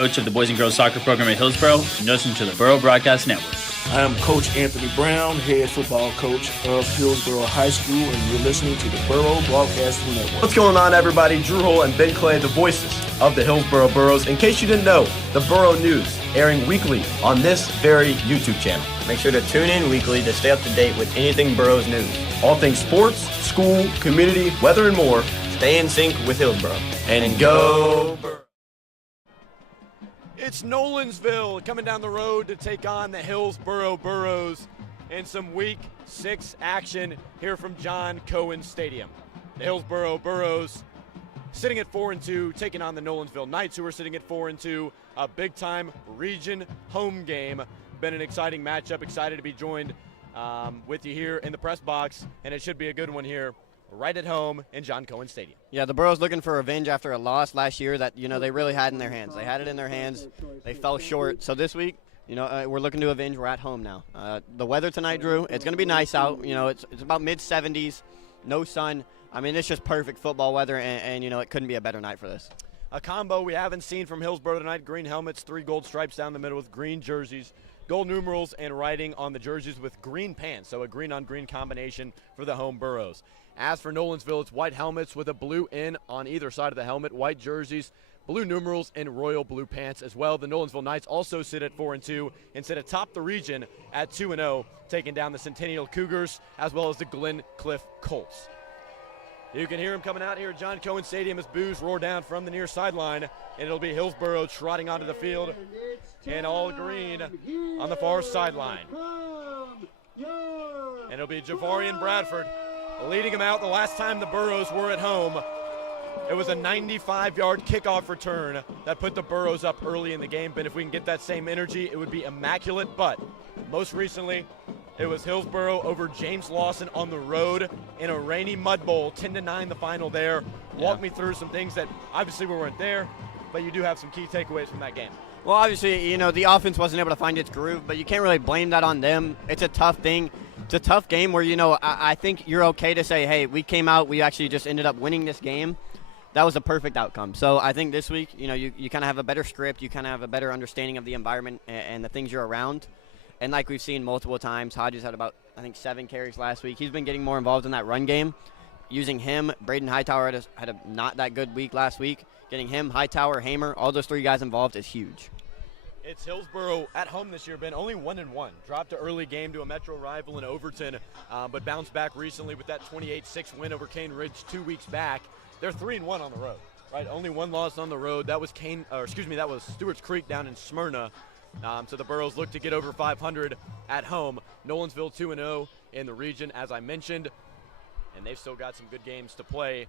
Coach of the Boys and Girls Soccer Program at Hillsboro, and listen to the Burro Broadcast Network. I am Coach Anthony Brown, head football coach of Hillsboro High School, and you're listening to the Burro Broadcasting Network. What's going on, everybody? Drew Hull and Ben Clay, the voices of the Hillsboro Burros. In case you didn't know, the Burro News airing weekly on this very YouTube channel. Make sure to tune in weekly to stay up to date with anything Burros news. All things sports, school, community, weather, and more. Stay in sync with Hillsboro. And go Burros! It's Nolensville coming down the road to take on the Hillsboro Burros in some Week 6 action here from John Cohen Stadium. The Hillsboro Burros sitting at 4-2, taking on the Nolensville Knights, who are sitting at 4-2. A big-time region home game. Been an exciting matchup. Excited to be joined with you here in the press box, and it should be a good one here right at home in John Cohen Stadium. Yeah, the Burros looking for revenge after a loss last year that, they really had in their hands. They had it in their hands. They fell short. So this week, we're looking to avenge. We're at home now. The weather tonight, Drew, it's going to be nice out. It's about mid-70s, no sun. I mean, it's just perfect football weather, and it couldn't be a better night for this. A combo we haven't seen from Hillsboro tonight. Green helmets, 3 gold stripes down the middle with green jerseys, gold numerals, and writing on the jerseys with green pants. So a green-on-green combination for the home Burros. As for Nolensville, it's white helmets with a blue N on either side of the helmet, white jerseys, blue numerals, and royal blue pants as well. The Nolensville Knights also sit at 4-2 and sit atop the region at 2-0, taking down the Centennial Cougars as well as the Glen Cliff Colts. You can hear them coming out here at John Cohen Stadium as boos roar down from the near sideline, and it'll be Hillsboro trotting onto the field in all green on the far sideline. And it'll be Javarian Bradford leading him out. The last time the Burros were at home, it was a 95-yard kickoff return that put the Burros up early in the game. But if we can get that same energy, it would be immaculate. But most recently, it was Hillsboro over James Lawson on the road in a rainy mud bowl, 10-9 the final there. Walk me through some things that obviously we weren't there, but you do have some key takeaways from that game. Well, obviously, the offense wasn't able to find its groove, but you can't really blame that on them. It's a tough thing. It's a tough game where, I think you're okay to say, hey, we came out, we actually just ended up winning this game. That was a perfect outcome. So I think this week, you kind of have a better script. You kind of have a better understanding of the environment and the things you're around. And like we've seen multiple times, Hodges had about, 7 carries last week. He's been getting more involved in that run game. Using him, Braden Hightower had a not that good week last week. Getting him, Hightower, Hamer, all those 3 guys involved is huge. It's Hillsboro at home this year, been only 1-1. Dropped an early game to a Metro rival in Overton, but bounced back recently with that 28-6 win over Cane Ridge 2 weeks back. They're 3-1 on the road, right? Only 1 loss on the road. That was that was Stewart's Creek down in Smyrna. So the Burros look to get over 500 at home. Nolensville 2-0 in the region, as I mentioned, and they've still got some good games to play.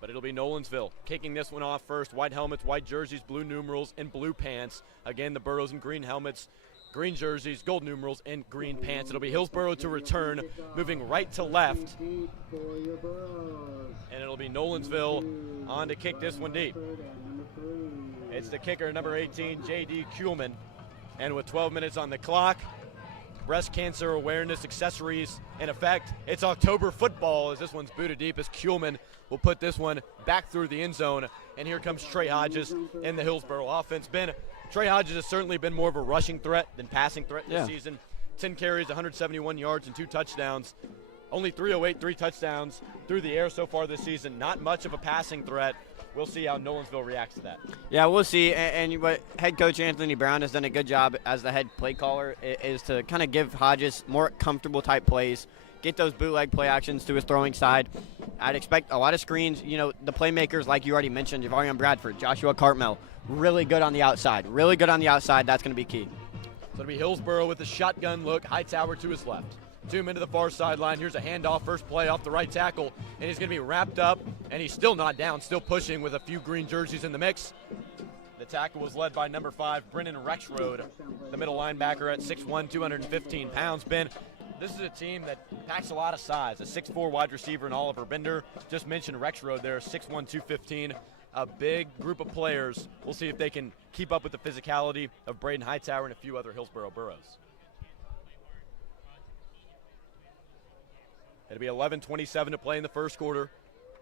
But it'll be Nolensville kicking this one off first. White helmets, white jerseys, blue numerals, and blue pants. Again, the Burros in green helmets, green jerseys, gold numerals, and green pants. It'll be Hillsboro to return, moving right to left. And it'll be Nolensville on to kick this one deep. It's the kicker, number 18, J.D. Kuhlman. And with 12 minutes on the clock, breast cancer awareness accessories in effect. It's October football as this one's booted deep as Kuhlman will put this one back through the end zone. And here comes Trey Hodges in the Hillsboro offense. Trey Hodges has certainly been more of a rushing threat than passing threat this season. 10 carries, 171 yards, and 2 touchdowns. Only 308, 3 touchdowns through the air so far this season. Not much of a passing threat. We'll see how Nolensville reacts to that. Yeah, we'll see. And what head coach Anthony Brown has done a good job as the head play caller is to kind of give Hodges more comfortable type plays, get those bootleg play actions to his throwing side. I'd expect a lot of screens. The playmakers, like you already mentioned, Javarian Bradford, Joshua Cartmel, really good on the outside. Really good on the outside. That's going to be key. So it'll be Hillsboro with a shotgun look, Hightower to his left. 2 men to the far sideline. Here's a handoff, first play off the right tackle, and he's going to be wrapped up, and he's still not down, still pushing with a few green jerseys in the mix. The tackle was led by number 5, Brennan Rexroad, the middle linebacker at 6'1", 215 pounds. Ben, this is a team that packs a lot of size. A 6'4" wide receiver in Oliver Bender. Just mentioned Rexroad there, 6'1", 215. A big group of players. We'll see if they can keep up with the physicality of Braden Hightower and a few other Hillsboro Burros. It'll be 11:27 to play in the first quarter.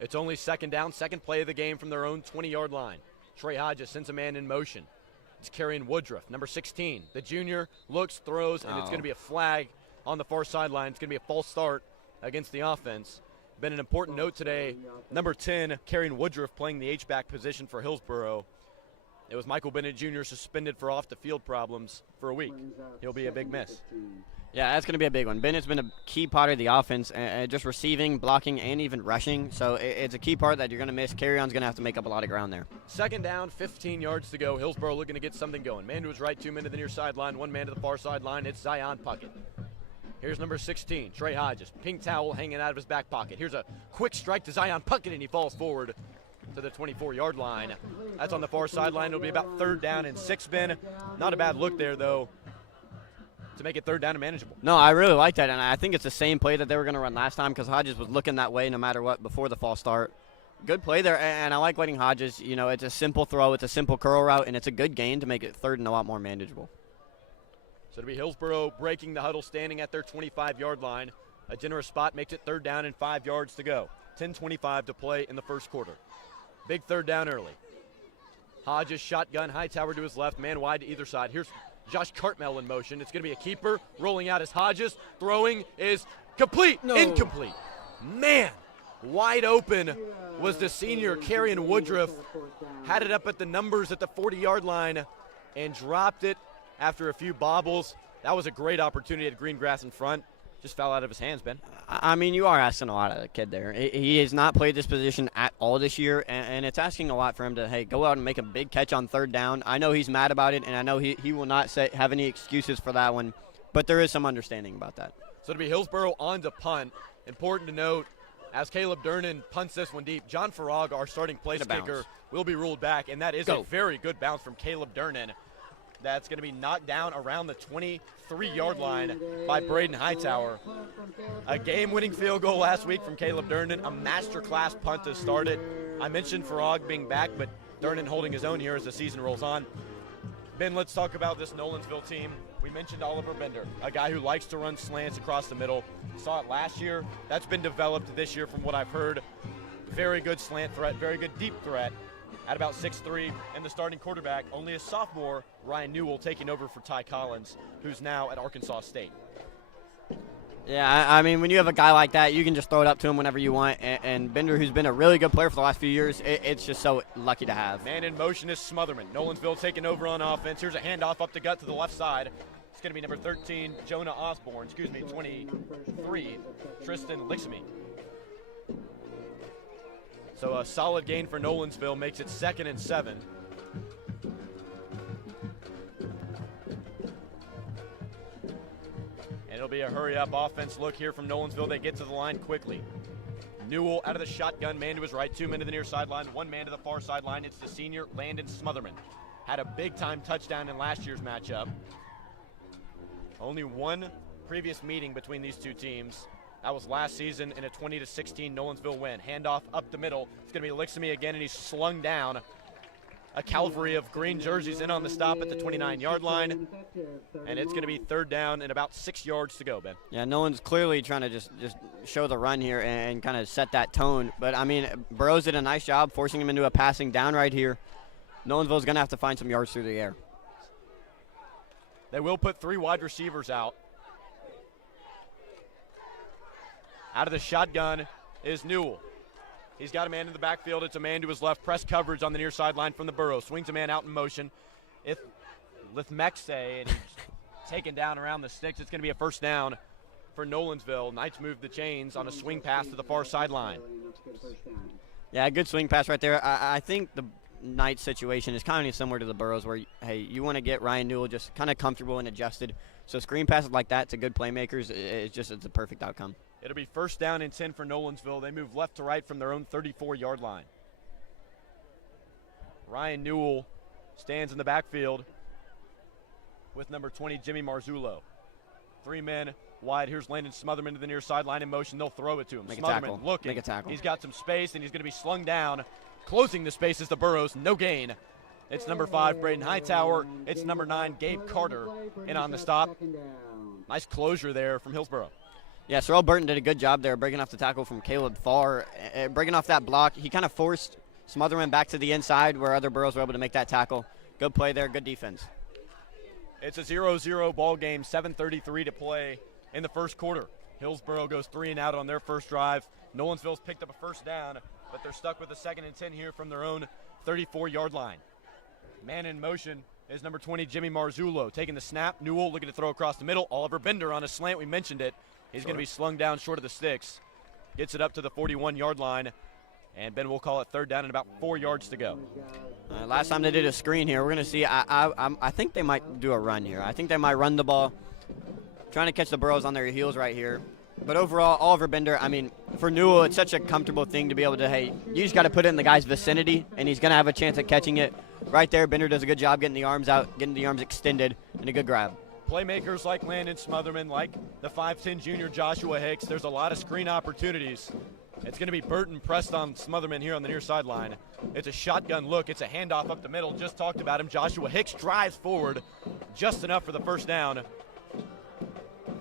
It's only second down, second play of the game from their own 20-yard line. Trey Hodges sends a man in motion. It's carrying Woodruff, number 16. The junior looks, throws, and it's going to be a flag on the far sideline. It's going to be a false start against the offense. Been an important note today. Number 10, carrying Woodruff, playing the H-back position for Hillsboro. It was Michael Bennett Jr. suspended for off-the-field problems for a week. He'll be a big miss. Yeah, that's going to be a big one. Bennett's been a key part of the offense, just receiving, blocking, and even rushing. So it's a key part that you're going to miss. Carry-on's going to have to make up a lot of ground there. Second down, 15 yards to go. Hillsboro looking to get something going. Man to his right, 2 men to the near sideline, 1 man to the far sideline. It's Zion Puckett. Here's number 16, Trey Hodges. Pink towel hanging out of his back pocket. Here's a quick strike to Zion Puckett, and he falls forward to the 24-yard line. That's on the far sideline. It'll be about 3rd down and 6, Ben. Not a bad look there, though, to make it 3rd down and manageable. No, I really like that, and I think it's the same play that they were going to run last time because Hodges was looking that way no matter what before the false start. Good play there, and I like letting Hodges, it's a simple throw, it's a simple curl route, and it's a good gain to make it 3rd and a lot more manageable. So it'll be Hillsboro breaking the huddle, standing at their 25-yard line. A generous spot makes it 3rd down and 5 yards to go. 10:25 to play in the first quarter. Big 3rd down early. Hodges shotgun, Hightower to his left, man wide to either side. Here's Josh Cartmell in motion. It's going to be a keeper. Rolling out is Hodges. Throwing is complete. No. Incomplete. Man, wide open was the senior, carrying Woodruff. Had it up at the numbers at the 40-yard line and dropped it after a few bobbles. That was a great opportunity at green grass in front. Just fell out of his hands, Ben. I mean, you are asking a lot of the kid there. He has not played this position at all this year, and it's asking a lot for him to, go out and make a big catch on 3rd down. I know he's mad about it, and I know he will not have any excuses for that one, but there is some understanding about that. So it'll be Hillsboro on to punt. Important to note, as Caleb Durnan punts this one deep, John Farag, our starting place kicker, will be ruled back, and that is a very good bounce from Caleb Durnan. That's going to be knocked down around the 23-yard line by Braden Hightower. A game-winning field goal last week from Caleb Durnan. A masterclass punt to start it. I mentioned Farag being back, but Durnan holding his own here as the season rolls on. Ben, let's talk about this Nolensville team. We mentioned Oliver Bender, a guy who likes to run slants across the middle. Saw it last year. That's been developed this year from what I've heard. Very good slant threat, very good deep threat. At about 6'3", and the starting quarterback, only a sophomore, Ryan Newell, taking over for Ty Collins, who's now at Arkansas State. Yeah, I mean, when you have a guy like that, you can just throw it up to him whenever you want. And Bender, who's been a really good player for the last few years, it's just so lucky to have. Man in motion is Smotherman. Nolensville taking over on offense. Here's a handoff up the gut to the left side. It's going to be number 13, 23, Tristan Lixamy. So a solid gain for Nolensville makes it 2nd and 7. And it'll be a hurry-up offense look here from Nolensville. They get to the line quickly. Newell out of the shotgun, man to his right, 2 men to the near sideline, 1 man to the far sideline. It's the senior, Landon Smotherman. Had a big-time touchdown in last year's matchup. Only one previous meeting between these two teams. That was last season in a 20-16 Nolensville win. Handoff up the middle. It's going to be Lixamy again, and he's slung down. A cavalry of green jerseys in on the stop at the 29-yard line. And it's going to be 3rd down and about 6 yards to go, Ben. Yeah, no one's clearly trying to just show the run here and kind of set that tone. But, I mean, Burros did a nice job forcing him into a passing down right here. Nolensville's going to have to find some yards through the air. They will put 3 wide receivers out. Out of the shotgun is Newell. He's got a man in the backfield. It's a man to his left. Press coverage on the near sideline from the Burros. Swings a man out in motion. Lithmexe, and he's taken down around the sticks. It's going to be a 1st down for Nolensville. Knights move the chains on a swing pass to the far sideline. Yeah, good swing pass right there. I think the Knights situation is kind of similar to the Burros where, you want to get Ryan Newell just kind of comfortable and adjusted. So screen passes like that to good playmakers, it's a perfect outcome. It'll be 1st down and 10 for Nolensville. They move left to right from their own 34-yard line. Ryan Newell stands in the backfield with number 20, Jimmy Marzullo. 3 men wide. Here's Landon Smotherman to the near sideline in motion. They'll throw it to him. Smotherman looking. Make a tackle. He's got some space, and he's going to be slung down. Closing the space is the Burros. No gain. It's number 5, Braden Hightower. It's number 9, Gabe Carter. And on the stop, nice closure there from Hillsboro. Yeah, Sorrell Burton did a good job there breaking off the tackle from Caleb Farr. Breaking off that block, he kind of forced Smotherman back to the inside where other Burros were able to make that tackle. Good play there, good defense. It's a 0-0 ball game, 7:33 to play in the first quarter. Hillsboro goes 3 and out on their first drive. Nolensville's picked up a first down, but they're stuck with a 2nd and 10 here from their own 34-yard line. Man in motion is number 20, Jimmy Marzullo, taking the snap. Newell looking to throw across the middle. Oliver Bender on a slant. We mentioned it. He's going to be slung down short of the sticks. Gets it up to the 41-yard line, and Ben will call it 3rd down and about 4 yards to go. Last time they did a screen here, we're going to see. I think they might do a run here. I think they might run the ball, trying to catch the Burros on their heels right here. But overall, Oliver Bender, I mean, for Newell, it's such a comfortable thing to be able to, hey, you just got to put it in the guy's vicinity, and he's going to have a chance at catching it. Right there, Bender does a good job getting the arms out, getting the arms extended, and a good grab. Playmakers like Landon Smotherman, like the 5'10 junior Joshua Hicks, there's a lot of screen opportunities. It's going to be Burton pressed on Smotherman here on the near sideline. It's a shotgun look. It's a handoff up the middle. Just talked about him. Joshua Hicks drives forward just enough for the first down.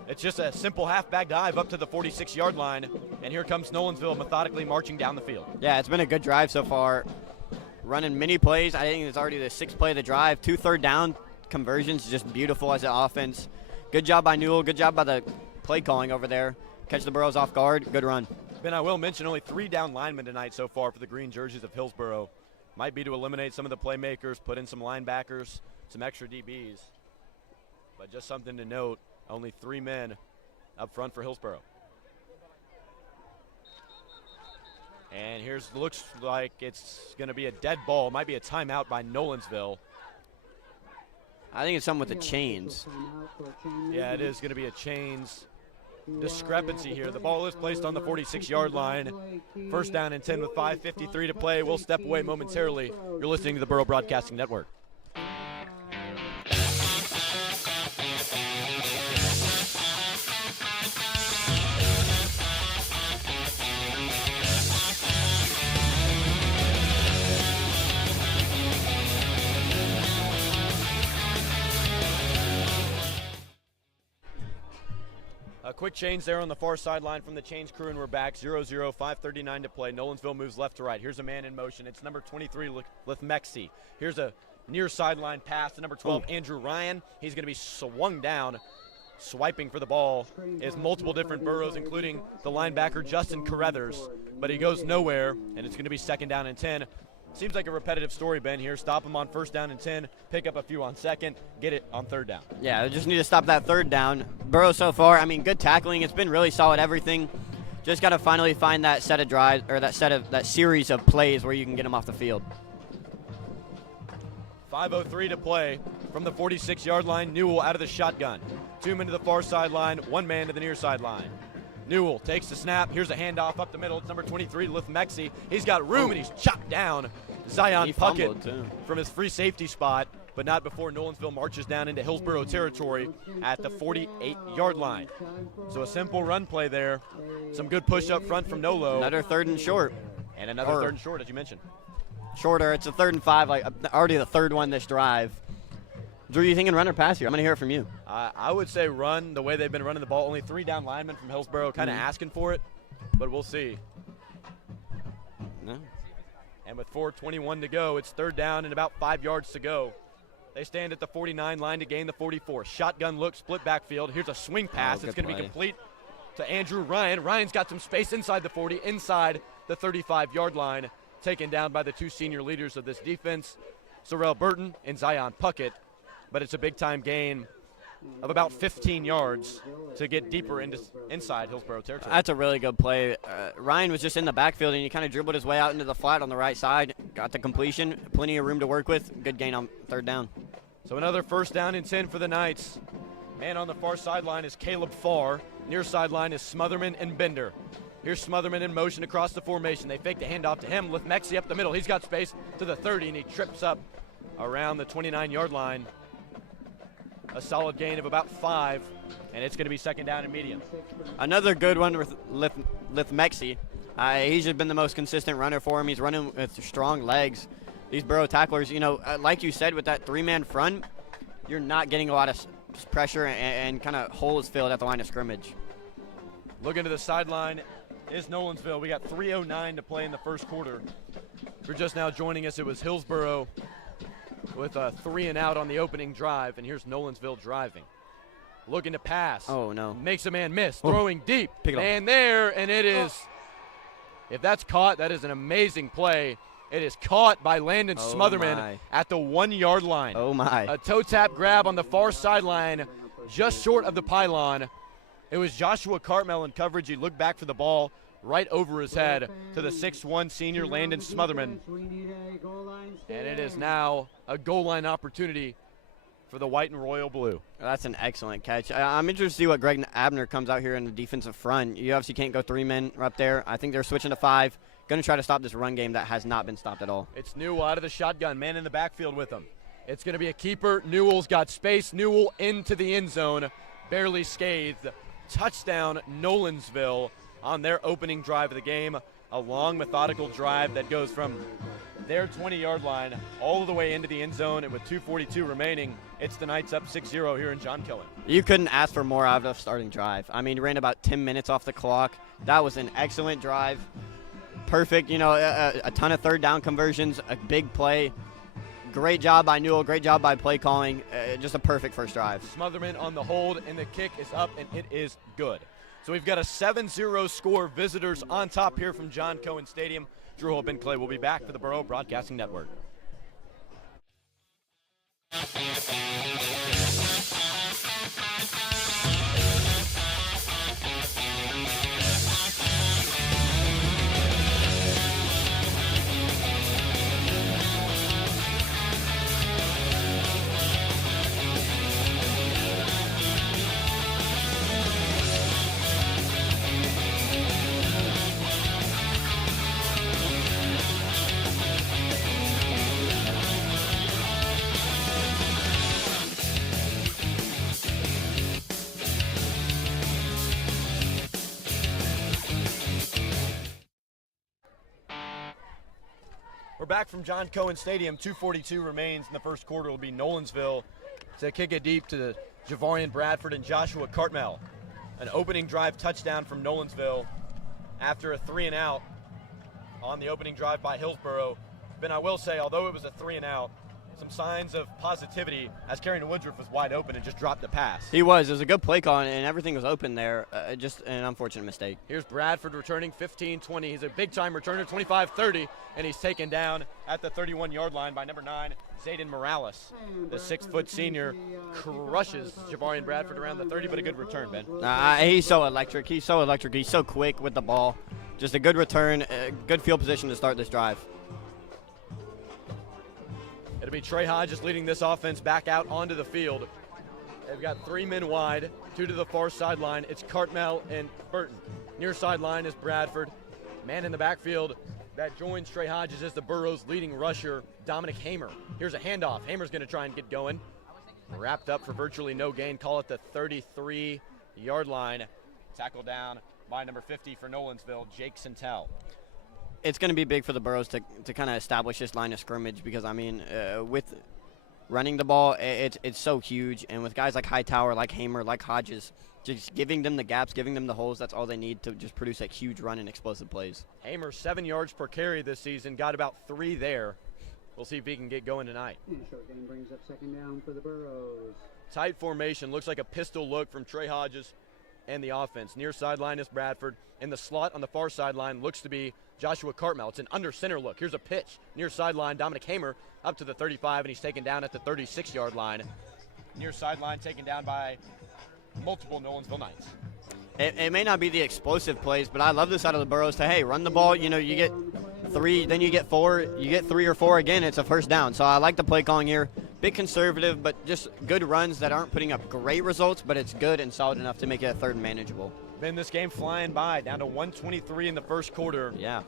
It's just a simple halfback dive up to the 46-yard line, and here comes Nolensville methodically marching down the field. Yeah, it's been a good drive so far. Running many plays. I think it's already the 6th play of the drive. 2 third down conversions, just beautiful as an offense. Good job by Newell. Good job by the play calling over there. Catch the Burros off guard. Good run. Ben, I will mention only 3 down linemen tonight so far for the green jerseys of Hillsboro. Might be to eliminate some of the playmakers, put in some linebackers, some extra DBs. But just something to note, only 3 men up front for Hillsboro. And looks like it's going to be a dead ball. Might be a timeout by Nolensville. I think it's something with the chains. Yeah, it is going to be a chains discrepancy here. The ball is placed on the 46-yard line. First down and 10 with 5:53 to play. We'll step away momentarily. You're listening to the Burrow Broadcasting Network. A quick change there on the far sideline from the change crew, and we're back. 0-0, 5:39 to play. Nolensville moves left to right. Here's a man in motion. It's number 23, Lithmexi. Here's a near sideline pass to number 12, Andrew Ryan. He's going to be swung down. Swiping for the ball is multiple different Burros, including the linebacker, Justin Carruthers. But he goes nowhere, and it's going to be 2nd down and 10. Seems like a repetitive story, Ben, here. Stop him on 1st down and 10, pick up a few on 2nd, get it on 3rd down. Yeah, they just need to stop that 3rd down. Burrows so far, I mean, good tackling. It's been really solid everything. Just got to finally find that set of drives, or that series of plays where you can get them off the field. 5:03 to play from the 46-yard line. Newell out of the shotgun. 2 men to the far sideline, 1 man to the near sideline. Newell takes the snap. Here's a handoff up the middle. It's number 23, Lithmexi. He's got room, and he's chopped down. Zion Puckett from his free safety spot, but not before Nolensville marches down into Hillsboro territory at the 48-yard line. So a simple run play there. Some good push up front from Nolo. Another 3rd and short. And another 3rd and short, as you mentioned. Shorter. It's a 3rd and 5, like already the 3rd one this drive. Drew, you thinking run or pass here? I'm going to hear it from you. I would say run, the way they've been running the ball. Only 3 down linemen from Hillsboro kind of asking for it, but we'll see. No. And with 4:21 to go, it's 3rd down and about 5 yards to go. They stand at the 49 line to gain the 44. Shotgun look, split backfield. Here's a swing pass. It's going to be complete to Andrew Ryan. Ryan's got some space inside the 40, inside the 35-yard line, taken down by the 2 senior leaders of this defense, Sorrell Burton and Zion Puckett. But it's a big-time gain of about 15 yards to get deeper inside Hillsboro territory. That's a really good play. Ryan was just in the backfield, and he kind of dribbled his way out into the flat on the right side. Got the completion. Plenty of room to work with. Good gain on 3rd down. So another 1st down and 10 for the Knights. Man on the far sideline is Caleb Farr. Near sideline is Smotherman and Bender. Here's Smotherman in motion across the formation. They fake the handoff to him. Lithmexi up the middle. He's got space to the 30, and he trips up around the 29-yard line. A solid gain of about 5, and it's going to be 2nd down and medium. Another good one with Lithmexi. He's just been the most consistent runner for him. He's running with strong legs. These Burrow tacklers, you know, like you said, with that 3-man front, you're not getting a lot of pressure and kind of holes filled at the line of scrimmage. Looking to the sideline is Nolensville. We got 3:09 to play in the first quarter. If you're just now joining us, it was Hillsboro with a 3 and out on the opening drive, and here's Nolensville driving. Looking to pass. Oh, no. Makes a man miss. Throwing deep. Pick it up. And there, and it is. If that's caught, that is an amazing play. It is caught by Landon Smotherman at the 1 yard line. Oh, my. A toe tap grab on the far sideline, just short of the pylon. It was Joshua Cartmel in coverage. He looked back for the ball right over his head to the 6'1 senior Landon Smotherman. And it is now a goal line opportunity for the white and royal blue. That's an excellent catch. I'm interested to see what Greg Abner comes out here in the defensive front. You obviously can't go 3 men up there. I think they're switching to 5. Going to try to stop this run game that has not been stopped at all. It's Newell out of the shotgun, man in the backfield with him. It's going to be a keeper. Newell's got space. Newell into the end zone, barely scathed. Touchdown, Nolensville on their opening drive of the game. A long, methodical drive that goes from their 20-yard line all the way into the end zone, and with 2:42 remaining, it's the Knights up 6-0 here in John Killen. You couldn't ask for more out of a starting drive. I mean, ran about 10 minutes off the clock. That was an excellent drive. Perfect, a ton of third down conversions, a big play. Great job by Newell, great job by play calling. Just a perfect first drive. Smotherman on the hold, and the kick is up, and it is good. So we've got a 7-0 score. Visitors on top here from John Cohen Stadium. Drew Hole, Ben Clay will be back for the Burrow Broadcasting Network. We're back from John Cohen Stadium. 2:42 remains in the first quarter. It'll be Nolensville to kick it deep to Javarian Bradford and Joshua Cartmel. An opening drive touchdown from Nolensville after a 3 and out on the opening drive by Hillsboro. Ben, I will say, although it was a 3 and out, some signs of positivity as Kerrion Woodruff was wide open and just dropped the pass. He was. It was a good play call, and everything was open there. Just an unfortunate mistake. Here's Bradford returning 15-20. He's a big-time returner, 25-30, and he's taken down at the 31-yard line by number 9, Zayden Morales. The 6-foot senior crushes Javarian Bradford around the 30, but a good return, Ben. He's so electric. He's so electric. He's so quick with the ball. Just a good return, good field position to start this drive. It'll be Trey Hodges leading this offense back out onto the field. They've got 3 men wide, 2 to the far sideline. It's Cartmel and Burton. Near sideline is Bradford. Man in the backfield that joins Trey Hodges is the Burros' leading rusher, Dominic Hamer. Here's a handoff. Hamer's going to try and get going. Wrapped up for virtually no gain. Call it the 33-yard line. Tackled down by number 50 for Nolensville, Jake Santel. It's going to be big for the Burros to kind of establish this line of scrimmage because, I mean, with running the ball, it's so huge. And with guys like Hightower, like Hamer, like Hodges, just giving them the gaps, giving them the holes, that's all they need to just produce a huge run and explosive plays. Hamer, 7 yards per carry this season, got about 3 there. We'll see if he can get going tonight. Short game brings up second down for the Burros. Tight formation, looks like a pistol look from Trey Hodges and the offense. Near sideline is Bradford. In the slot on the far sideline looks to be Joshua Cartmel. It's an under center look. Here's a pitch. Near sideline, Dominic Hamer up to the 35, and he's taken down at the 36-yard line. Near sideline taken down by multiple Nolensville Knights. It may not be the explosive plays, but I love this out of the Burros to, hey, run the ball. You get 3, then you get 4. You get 3 or 4 again, it's a first down. So I like the play calling here. Bit conservative, but just good runs that aren't putting up great results, but it's good and solid enough to make it a third and manageable. Been this game flying by, down to 1:23 in the first quarter. Yeah.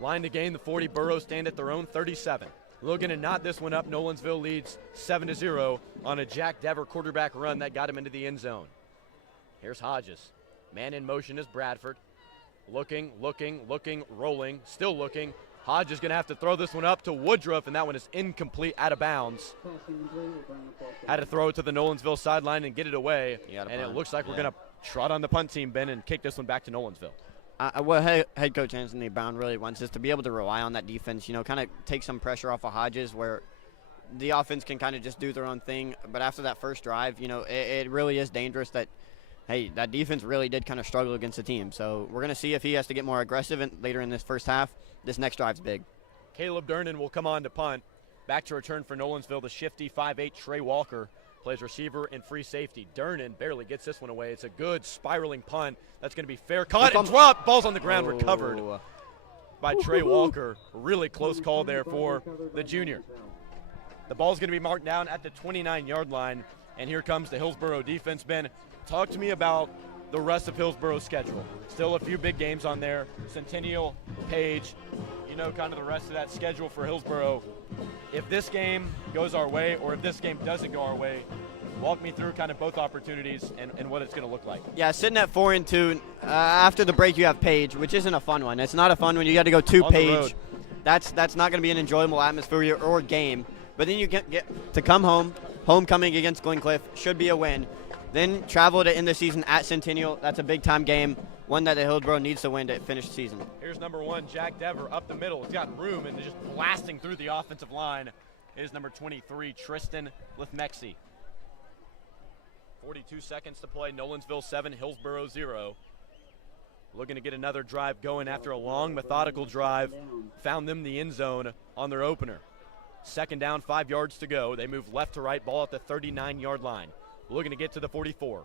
Line to gain the 40. Burros stand at their own 37. Looking to knot this one up. Nolensville leads 7-0 on a Jack Dever quarterback run that got him into the end zone. Here's Hodges. Man in motion is Bradford. Looking, rolling, still looking. Hodges going to have to throw this one up to Woodruff, and that one is incomplete, out of bounds. Had to throw it to the Nolensville sideline and get it away, and it looks like we're going to trot on the punt team, Ben, and kick this one back to Nolensville. What head coach Anthony Brown really wants is to be able to rely on that defense, kind of take some pressure off of Hodges where the offense can kind of just do their own thing. But after that first drive, it really is dangerous that, hey, that defense really did kind of struggle against the team. So we're going to see if he has to get more aggressive later in this first half. This next drive's big. Caleb Durnan will come on to punt. Back to return for Nolensville, the shifty 5'8" Trey Walker plays receiver and free safety. Durnan barely gets this one away. It's a good spiraling punt. That's going to be fair. Caught and dropped. Ball's on the ground, recovered by Trey Walker. Really close call there for the junior. The ball's going to be marked down at the 29-yard line, and here comes the Hillsboro defense. Ben, talk to me about the rest of Hillsboro's schedule. Still a few big games on there. Centennial, Page, kind of the rest of that schedule for Hillsboro. If this game goes our way or if this game doesn't go our way, walk me through kind of both opportunities and what it's going to look like. Yeah, sitting at 4-2. After the break, you have Page, which isn't a fun one. It's not a fun one. You got to go to Page. That's not going to be an enjoyable atmosphere or game. But then you get to come home. Homecoming against Glencliff should be a win. Then travel to end the season at Centennial. That's a big-time game, one that the Hillsboro needs to win to finish the season. Here's number 1, Jack Dever, up the middle. He's got room and just blasting through the offensive line. Is number 23, Tristan Lithmexi. 42 seconds to play. Nolensville 7, Hillsboro 0. Looking to get another drive going after a long, methodical drive. Found them the end zone on their opener. Second down, 5 yards to go. They move left to right, ball at the 39-yard line. Looking to get to the 44.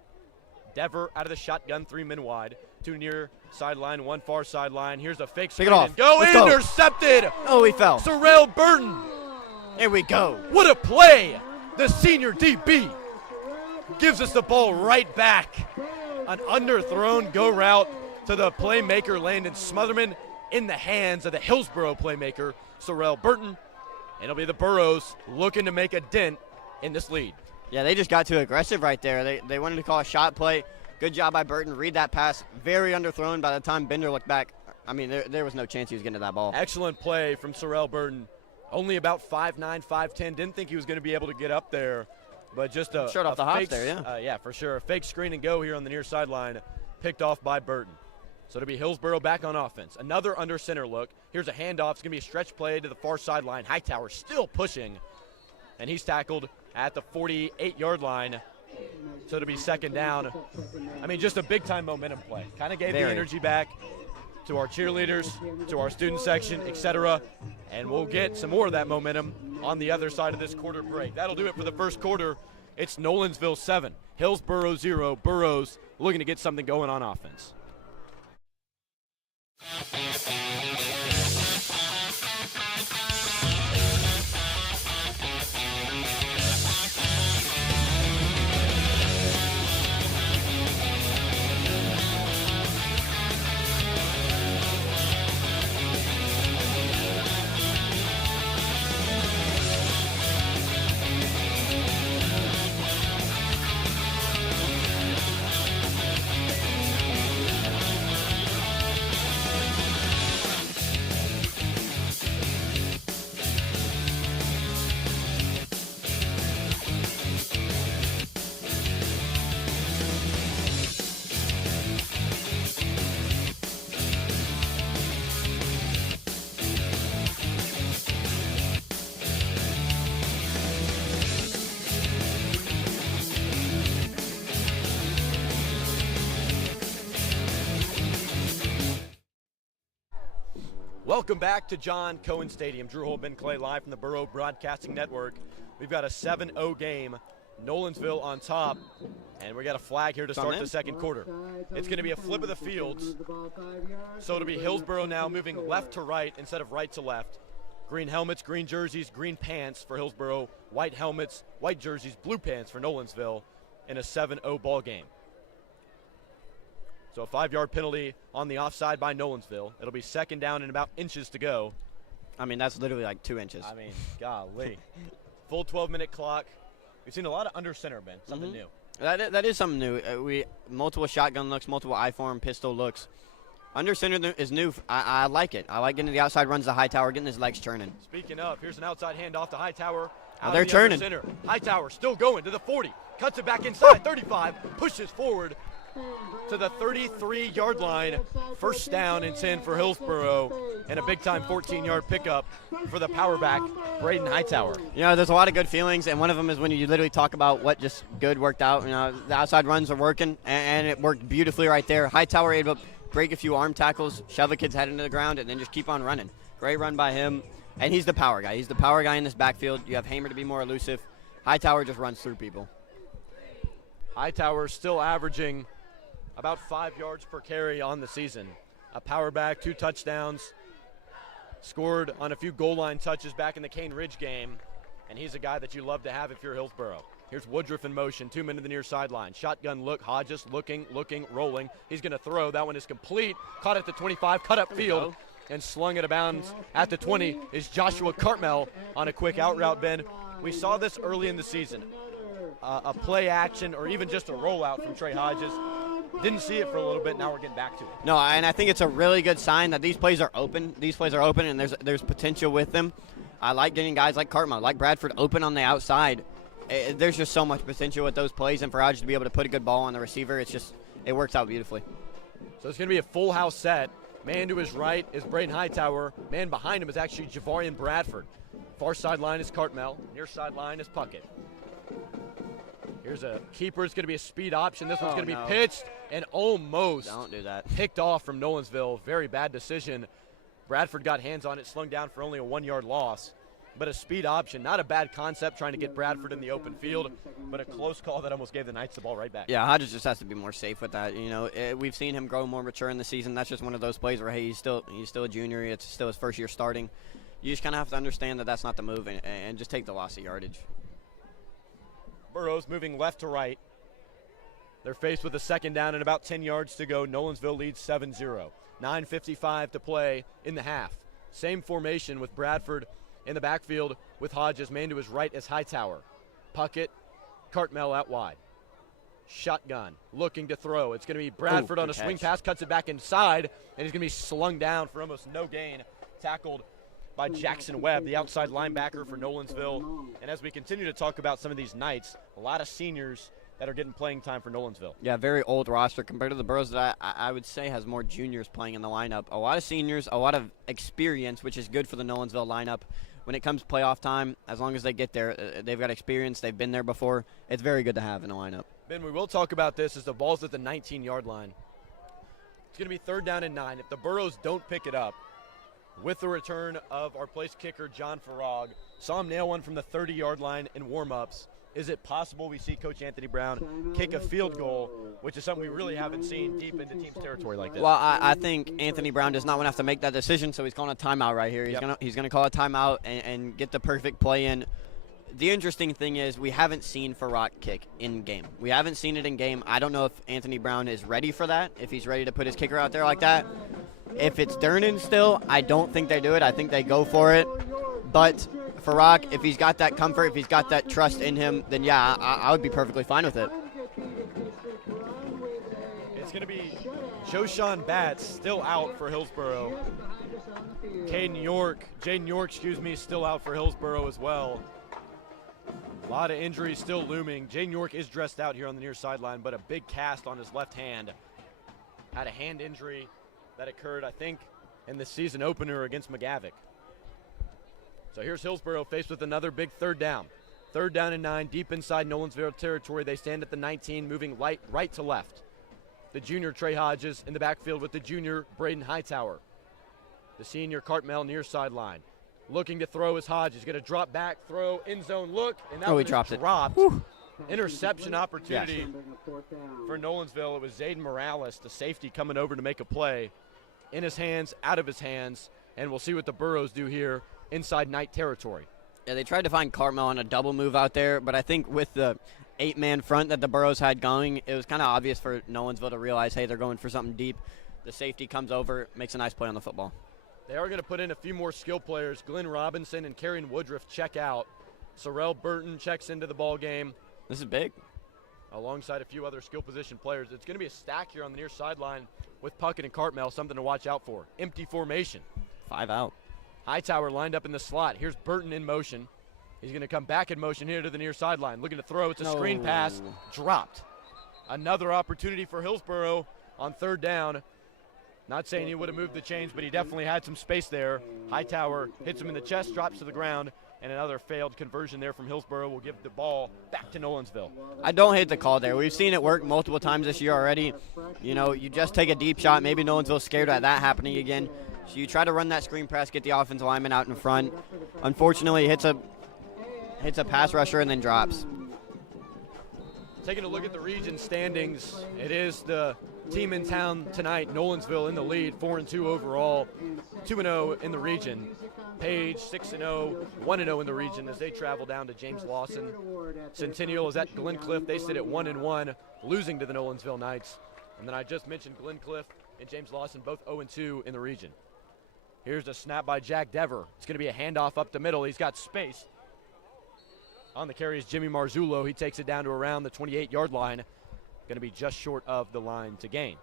Dever out of the shotgun, 3 men wide. 2 near sideline, 1 far sideline. Here's a fake screen. Let's Intercepted. Oh, he fell. Sorrell Burton. Here we go. What a play. The senior DB gives us the ball right back. An underthrown go route to the playmaker, Landon Smotherman, in the hands of the Hillsboro playmaker, Sorrell Burton. And it'll be the Burros looking to make a dent in this lead. Yeah, they just got too aggressive right there. They wanted to call a shot play. Good job by Burton. Read that pass. Very underthrown. By the time Bender looked back, I mean, there was no chance he was getting to that ball. Excellent play from Sorrell Burton. Only about 5'9", 5'10". Didn't think he was going to be able to get up there. But just a short off the hops fake, there, yeah. Yeah, for sure. A fake screen and go here on the near sideline. Picked off by Burton. So it'll be Hillsboro back on offense. Another under center look. Here's a handoff. It's going to be a stretch play to the far sideline. Hightower still pushing. And he's tackled at the 48-yard line. So it'll be second down. I mean, just a big-time momentum play. Kind of gave the energy back to our cheerleaders, to our student section, etc. And we'll get some more of that momentum on the other side of this quarter break. That'll do it for the first quarter. It's Nolensville 7, Hillsboro 0. Burros looking to get something going on offense. Welcome back to John Cohen Stadium. Drew Holt, Ben Clay live from the Burro Broadcasting Network. We've got a 7-0 game. Nolensville on top. And we got a flag here to start the second quarter. It's going to be a flip of the fields. So it'll be Hillsboro now moving left to right instead of right to left. Green helmets, green jerseys, green pants for Hillsboro. White helmets, white jerseys, blue pants for Nolensville in a 7-0 ball game. So a 5-yard penalty on the offside by Nolensville. It'll be second down and about inches to go. I mean, that's literally like 2 inches. I mean, golly. Full 12-minute clock. We've seen a lot of under center, Ben. Something new. That is something new. Multiple shotgun looks, multiple I-form pistol looks. Under center is new. I like it. I like getting the outside runs to Hightower, getting his legs churning. Speaking of, here's an outside handoff to Hightower. They're churning. Hightower still going to the 40. Cuts it back inside, 35. Pushes forward. to the 33-yard line. First down and 10 for Hillsboro, and a big-time 14-yard pickup for the power back, Braden Hightower. You know, there's a lot of good feelings, and one of them is when you literally talk about what just good worked out. You know, the outside runs are working, and it worked beautifully right there. Hightower able to break a few arm tackles, shove a kid's head into the ground, and then just keep on running. Great run by him, and he's the power guy. He's the power guy in this backfield. You have Hamer to be more elusive. Hightower just runs through people. Hightower still averaging about 5 yards per carry on the season. A power back, 2 touchdowns, scored on a few goal line touches back in the Cane Ridge game, and he's a guy that you love to have if you're Hillsboro. Here's Woodruff in motion, 2 men to the near sideline. Shotgun look, Hodges looking, rolling. He's going to throw. That one is complete. Caught at the 25, cut up field, and slung it out of bounds at the 20 is Joshua Cartmel on a quick out route, Ben. We saw this early in the season. A play action or even just a rollout from Trey Hodges. Didn't see it for a little bit. Now we're getting back to it. No, and I think it's a really good sign that these plays are open. These plays are open, and there's potential with them. I like getting guys like Cartmel, like Bradford, open on the outside. There's just so much potential with those plays, and for Hodges to be able to put a good ball on the receiver, it works out beautifully. So it's going to be a full house set. Man to his right is Braden Hightower. Man behind him is actually Javarian Bradford. Far sideline is Cartmel. Near sideline is Puckett. Here's a keeper. It's going to be a speed option. This one's going to be pitched and almost Don't do that. picked off from Nolensville. Very bad decision. Bradford got hands on it, slung down for only a 1-yard loss. But a speed option, not a bad concept trying to get Bradford in the open field, but a close call that almost gave the Knights the ball right back. Yeah, Hodges just has to be more safe with that. You know, we've seen him grow more mature in the season. That's just one of those plays where, hey, he's still a junior. It's still his first year starting. You just kind of have to understand that that's not the move and just take the loss of yardage. Burros moving left to right. They're faced with a second down and about 10 yards to go. Nolensville leads 7-0. 9:55 to play in the half. Same formation with Bradford in the backfield with Hodges. Man to his right is Hightower. Puckett, Cartmel out wide. Shotgun, looking to throw. It's going to be Bradford on a swing pass, cuts it back inside, and he's going to be slung down for almost no gain. Tackled by Jackson Webb, the outside linebacker for Nolensville. And as we continue to talk about some of these Knights, a lot of seniors that are getting playing time for Nolensville. Yeah, very old roster compared to the Burros that I would say has more juniors playing in the lineup. A lot of seniors, a lot of experience, which is good for the Nolensville lineup. When it comes to playoff time, as long as they get there, they've got experience, they've been there before. It's very good to have in the lineup. Ben, we will talk about this as the ball's at the 19-yard line. It's going to be 3rd down and 9. If the Burros don't pick it up, with the return of our place kicker, John Farag, saw him nail one from the 30-yard line in warm-ups. Is it possible we see Coach Anthony Brown kick a field goal, which is something we really haven't seen deep into team's territory like this? Well, I think Anthony Brown does not want to have to make that decision, so he's calling a timeout right here. He's gonna call a timeout and get the perfect play in. The interesting thing is we haven't seen Farag kick in game. We haven't seen it in game. I don't know if Anthony Brown is ready for that, if he's ready to put his kicker out there like that. If it's Durnan still, I don't think they do it. I think they go for it. But Farag, if he's got that comfort, if he's got that trust in him, then yeah, I would be perfectly fine with it. It's going to be Joshawn Batts still out for Hillsboro. Jaden York, still out for Hillsboro as well. A lot of injuries still looming. Jaden York is dressed out here on the near sideline, but a big cast on his left hand. Had a hand injury that occurred, I think, in the season opener against McGavick. So here's Hillsboro faced with another big 3rd down. 3rd down and 9, deep inside Nolensville territory. They stand at the 19, moving right to left. The junior Trey Hodges in the backfield with the junior Braden Hightower. The senior Cartmel near sideline. Looking to throw is Hodges. He's going to drop back, throw, end zone look, and that he one dropped is it. Dropped. Interception opportunity for Nolensville. It was Zayden Morales, the safety, coming over to make a play. In his hands, out of his hands, and we'll see what the Burros do here inside Knight territory. Yeah, they tried to find Cartmel on a double move out there, but I think with the 8-man front that the Burros had going, it was kind of obvious for Nolensville to realize, hey, they're going for something deep. The safety comes over, makes a nice play on the football. They are going to put in a few more skill players. Glenn Robinson and Karrion Woodruff check out. Sorrell Burton checks into the ball game. This is big. Alongside a few other skill position players. It's going to be a stack here on the near sideline with Puckett and Cartmel, something to watch out for. Empty formation. 5 out. Hightower lined up in the slot. Here's Burton in motion. He's going to come back in motion here to the near sideline. Looking to throw. It's a screen pass. Dropped. Another opportunity for Hillsboro on third down. Not saying he would have moved the chains, but he definitely had some space there. Hightower hits him in the chest, drops to the ground, and another failed conversion there from Hillsboro will give the ball back to Nolensville. I don't hate the call there. We've seen it work multiple times this year already. You know, you just take a deep shot. Maybe Nolensville's scared at that happening again. So you try to run that screen press, get the offensive lineman out in front. Unfortunately, hits a pass rusher and then drops. Taking a look at the region standings, it is the team in town tonight, Nolensville, in the lead, 4-2 overall, 2-0 in the region. Page 6-0, 1-0 in the region as they travel down to James Lawson. Centennial is at Glencliff. They sit at 1-1, losing to the Nolensville Knights. And then I just mentioned Glencliff and James Lawson, both 0-2 in the region. Here's a snap by Jack Dever. It's going to be a handoff up the middle. He's got space. On the carry is Jimmy Marzullo. He takes it down to around the 28-yard line. Going to be just short of the line to gain.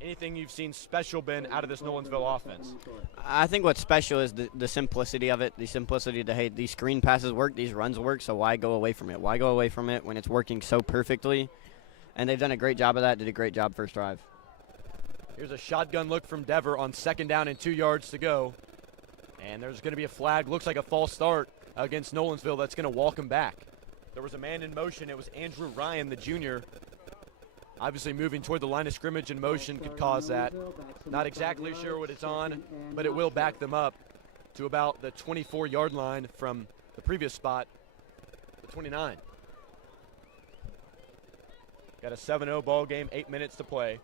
Anything you've seen special, Ben, out of this Nolensville offense? I think what's special is the simplicity of it, the simplicity to, hey, these screen passes work, these runs work, so why go away from it? Why go away from it when it's working so perfectly? And they've done a great job of that, did a great job first drive. Here's a shotgun look from Dever on 2nd down and 2 yards to go. And there's going to be a flag, looks like a false start against Nolensville. That's going to walk him back. There was a man in motion. It was Andrew Ryan, the junior. Obviously moving toward the line of scrimmage in motion could cause that. Not exactly sure what it's on, but it will back them up to about the 24-yard line from the previous spot, the 29. Got a 7-0 ball game, 8 minutes to play.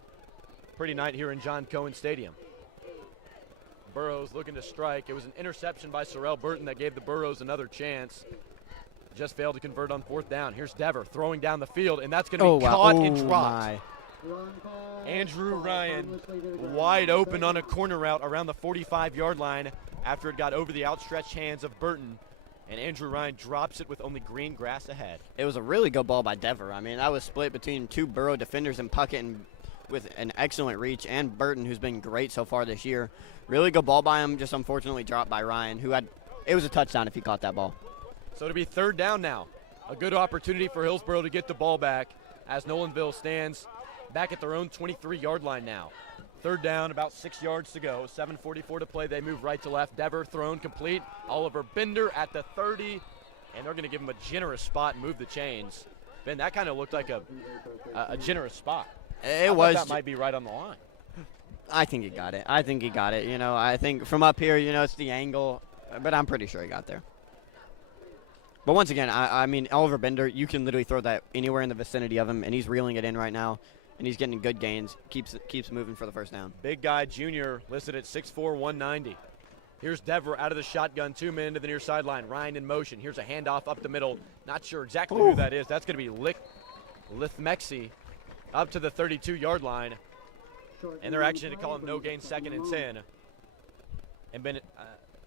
Pretty night here in John Cohen Stadium. Burros looking to strike. It was an interception by Sorrell Burton that gave the Burros another chance. Just failed to convert on 4th down. Here's Dever throwing down the field, and that's going to be caught and dropped. Andrew Ryan wide open on a corner route around the 45-yard line after it got over the outstretched hands of Burton. And Andrew Ryan drops it with only green grass ahead. It was a really good ball by Dever. I mean, that was split between two Burrow defenders and Puckett, and with an excellent reach, and Burton, who's been great so far this year. Really good ball by him, just unfortunately dropped by Ryan, it was a touchdown if he caught that ball. So it'll be 3rd down now. A good opportunity for Hillsboro to get the ball back as Nolensville stands back at their own 23-yard line now. 3rd down, about 6 yards to go. 7:44 to play. They move right to left. Dever thrown complete. Oliver Bender at the 30, and they're going to give him a generous spot and move the chains. Ben, that kind of looked like a generous spot. It was. That might be right on the line. I think he got it. You know, I think from up here, you know, it's the angle, but I'm pretty sure he got there. But once again, I mean, Oliver Bender, you can literally throw that anywhere in the vicinity of him, and he's reeling it in right now, and he's getting good gains, keeps moving for the 1st down. Big guy, junior, listed at 6'4", 190. Here's Dever out of the shotgun, 2 men to the near sideline. Ryan in motion. Here's a handoff up the middle. Not sure exactly who that is. That's going to be Lithmexi up to the 32-yard line. And they're actually going to call him no gain, 2nd and 10. And Ben,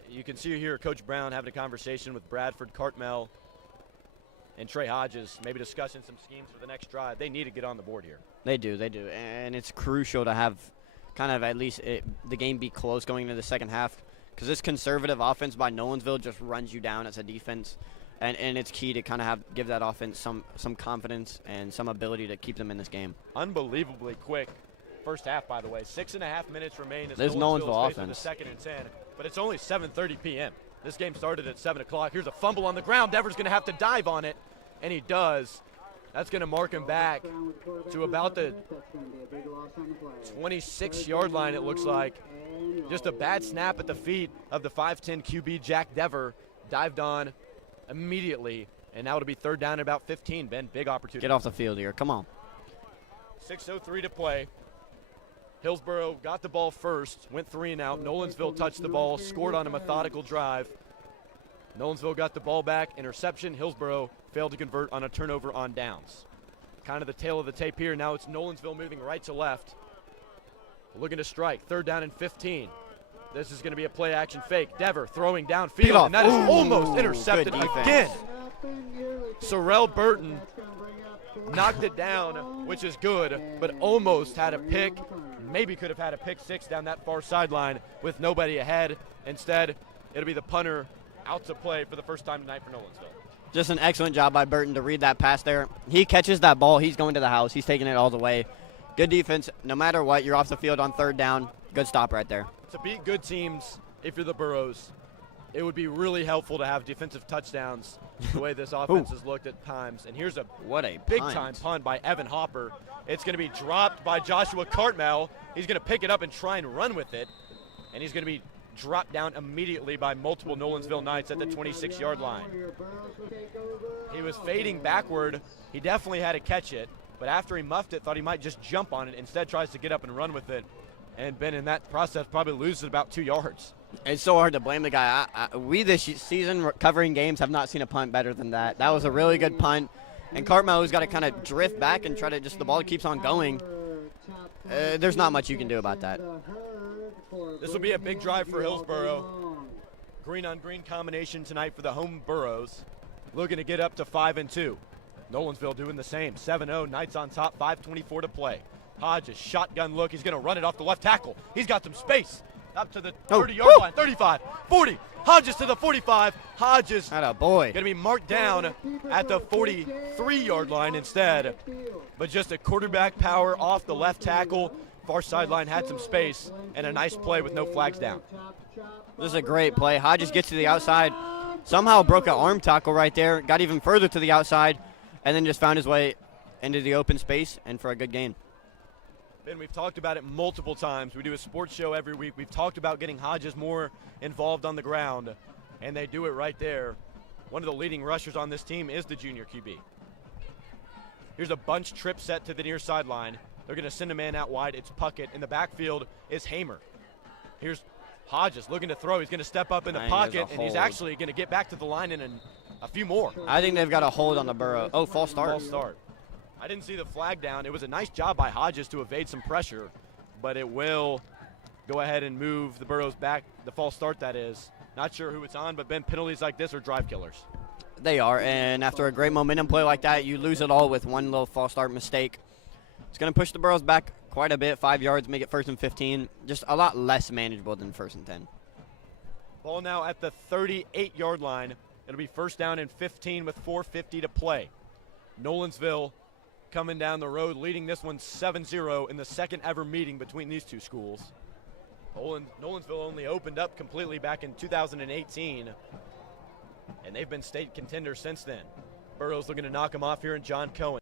you can see here Coach Brown having a conversation with Bradford Cartmel and Trey Hodges, maybe discussing some schemes for the next drive. They need to get on the board here. They do. And it's crucial to have kind of at least the game be close going into the second half, because this conservative offense by Nolensville just runs you down as a defense. And it's key to kind of give that offense some confidence and some ability to keep them in this game. Unbelievably quick first half, by the way. 6.5 minutes remain as There's Nolensville offense. The 2nd and 10, but it's only 7:30 p.m. This game started at 7 o'clock. Here's a fumble on the ground. Dever's going to have to dive on it, and he does. That's going to mark him back to about the 26-yard line, it looks like. Just a bad snap at the feet of the 5'10 QB, Jack Dever. Dived on immediately, and now it'll be 3rd down at about 15. Ben, big opportunity. Get off the field here. Come on. 6:03 to play. Hillsboro got the ball first, went 3 and out. Nolensville touched the ball, scored on a methodical drive. Nolensville got the ball back, interception. Hillsboro failed to convert on a turnover on downs. Kind of the tail of the tape here. Now it's Nolensville moving right to left. Looking to strike. 3rd down and 15. This is going to be a play action fake. Dever throwing downfield, and that is almost intercepted again. Sorrell Burton knocked it down, which is good, but almost had a pick. Maybe could have had a pick 6 down that far sideline with nobody ahead. Instead, it'll be the punter out to play for the first time tonight for Nolensville. Just an excellent job by Burton to read that pass there. He catches that ball. He's going to the house. He's taking it all the way. Good defense. No matter what, you're off the field on third down. Good stop right there. To beat good teams, if you're the Burros, it would be really helpful to have defensive touchdowns the way this offense has looked at times. And here's a big-time punt by Evan Hopper. It's going to be dropped by Joshua Cartmel. He's going to pick it up and try and run with it. And he's going to be dropped down immediately by multiple Nolensville Knights at the 26-yard line. He was fading backward. He definitely had to catch it. But after he muffed it, thought he might just jump on it. Instead tries to get up and run with it. And Ben, in that process, probably loses about 2 yards. It's so hard to blame the guy. We this season covering games have not seen a punt better than that. That was a really good punt. And Cartmel's got to kind of drift back and try to the ball keeps on going. There's not much you can do about that. This will be a big drive for Hillsboro. Green-on-green combination tonight for the home Burros. Looking to get up to 5-2. Nolensville doing the same. 7-0, Knights on top, 5:24 to play. Hodges, shotgun look. He's going to run it off the left tackle. He's got some space. Up to the 30-yard line, 35, 40. Hodges to the 45. Hodges going to be marked down at the 43-yard line instead. But just a quarterback power off the left tackle. Far sideline had some space and a nice play with no flags down. This is a great play. Hodges gets to the outside. Somehow broke an arm tackle right there. Got even further to the outside and then just found his way into the open space and for a good gain. Ben, we've talked about it multiple times. We do a sports show every week. We've talked about getting Hodges more involved on the ground, and they do it right there. One of the leading rushers on this team is the junior QB. Here's a bunch trip set to the near sideline. They're going to send a man out wide. It's Puckett. In the backfield is Hamer. Here's Hodges looking to throw. He's going to step up in the pocket, and he's actually going to get back to the line in a few more. I think they've got a hold on the Burrow. Oh, false start. False start. I didn't see the flag down. It was a nice job by Hodges to evade some pressure, but it will go ahead and move the Burros back, the false start that is. Not sure who it's on, but Ben, penalties like this are drive killers. They are, and after a great momentum play like that, you lose it all with one little false start mistake. It's going to push the Burros back quite a bit, 5 yards, make it 1st and 15. Just a lot less manageable than 1st and 10. Ball now at the 38-yard line. It'll be 1st down and 15 with 4:50 to play. Nolensville coming down the road, leading this one 7-0 in the second ever meeting between these two schools. Nolensville only opened up completely back in 2018, and they've been state contenders since then. Burros looking to knock them off here in John Cohen.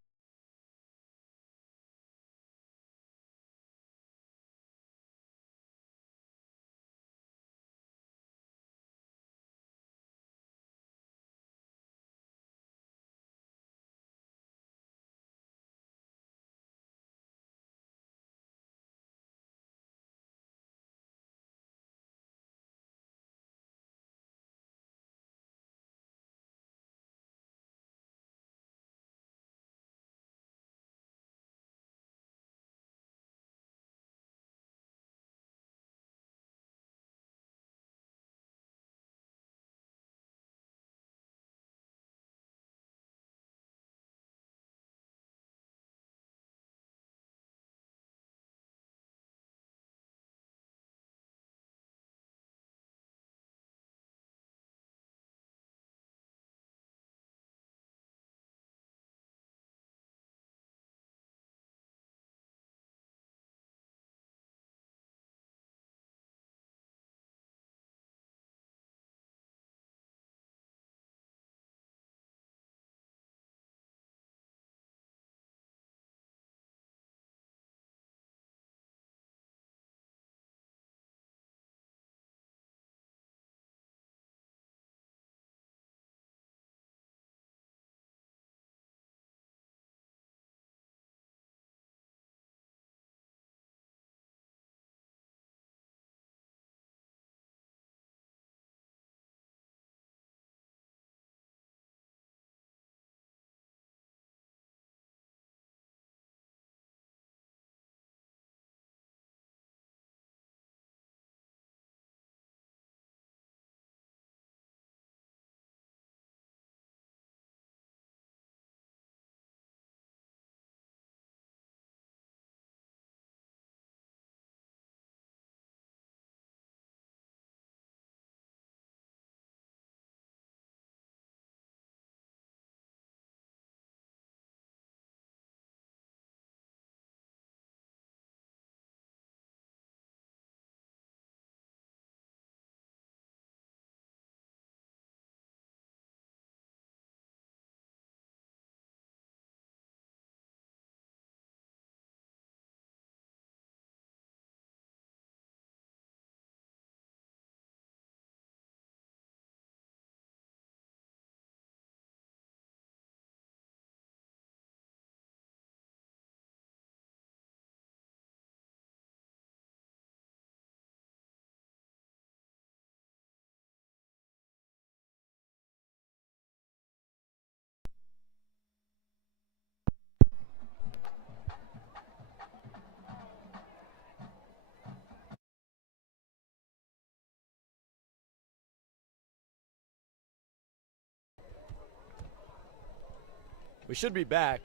We should be back.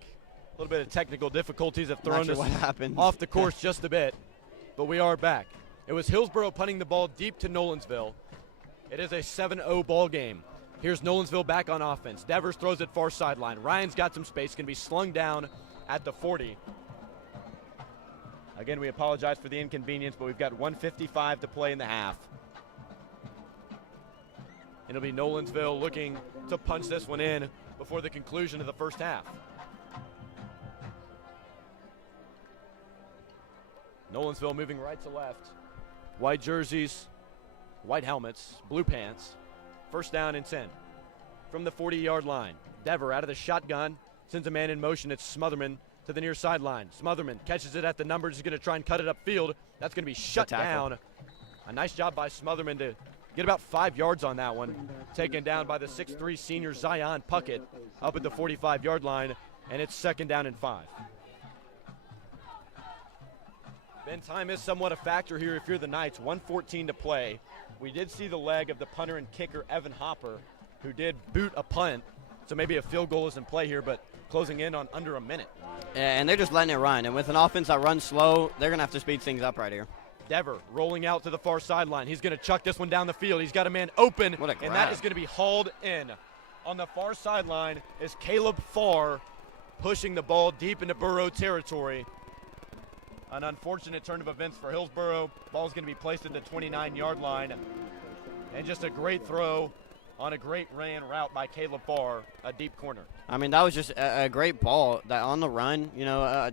A little bit of technical difficulties have thrown us what happened. off the course just a bit, but we are back. It was Hillsboro punting the ball deep to Nolensville. It is a 7-0 ball game. Here's Nolensville back on offense. Devers throws it far sideline. Ryan's got some space, going to be slung down at the 40. Again, we apologize for the inconvenience, but we've got 1:55 to play in the half. It'll be Nolensville looking to punch this one in before the conclusion of the first half. Nolensville moving right to left. White jerseys, white helmets, blue pants. First down and 10. From the 40-yard line, Dever out of the shotgun, sends a man in motion. It's Smotherman to the near sideline. Smotherman catches it at the numbers. He's going to try and cut it upfield. That's going to be shut down. A nice job by Smotherman to get about 5 yards on that one. Taken down by the 6'3 senior Zion Puckett up at the 45-yard line, and it's second down and 5. Ben, time is somewhat a factor here if you're the Knights. 1:14 to play. We did see the leg of the punter and kicker, Evan Hopper, who did boot a punt. So maybe a field goal is in play here, but closing in on under a minute. Yeah, and they're just letting it run. And with an offense that runs slow, they're going to have to speed things up right here. Dever rolling out to the far sideline. He's going to chuck this one down the field. He's got a man open, What a grab. and that is going to be hauled in. On the far sideline is Caleb Farr pushing the ball deep into Burrow territory. An unfortunate turn of events for Hillsboro. Ball's going to be placed at the 29-yard line. And just a great throw on a great ran route by Caleb Farr, a deep corner. I mean, that was just a great ball that on the run,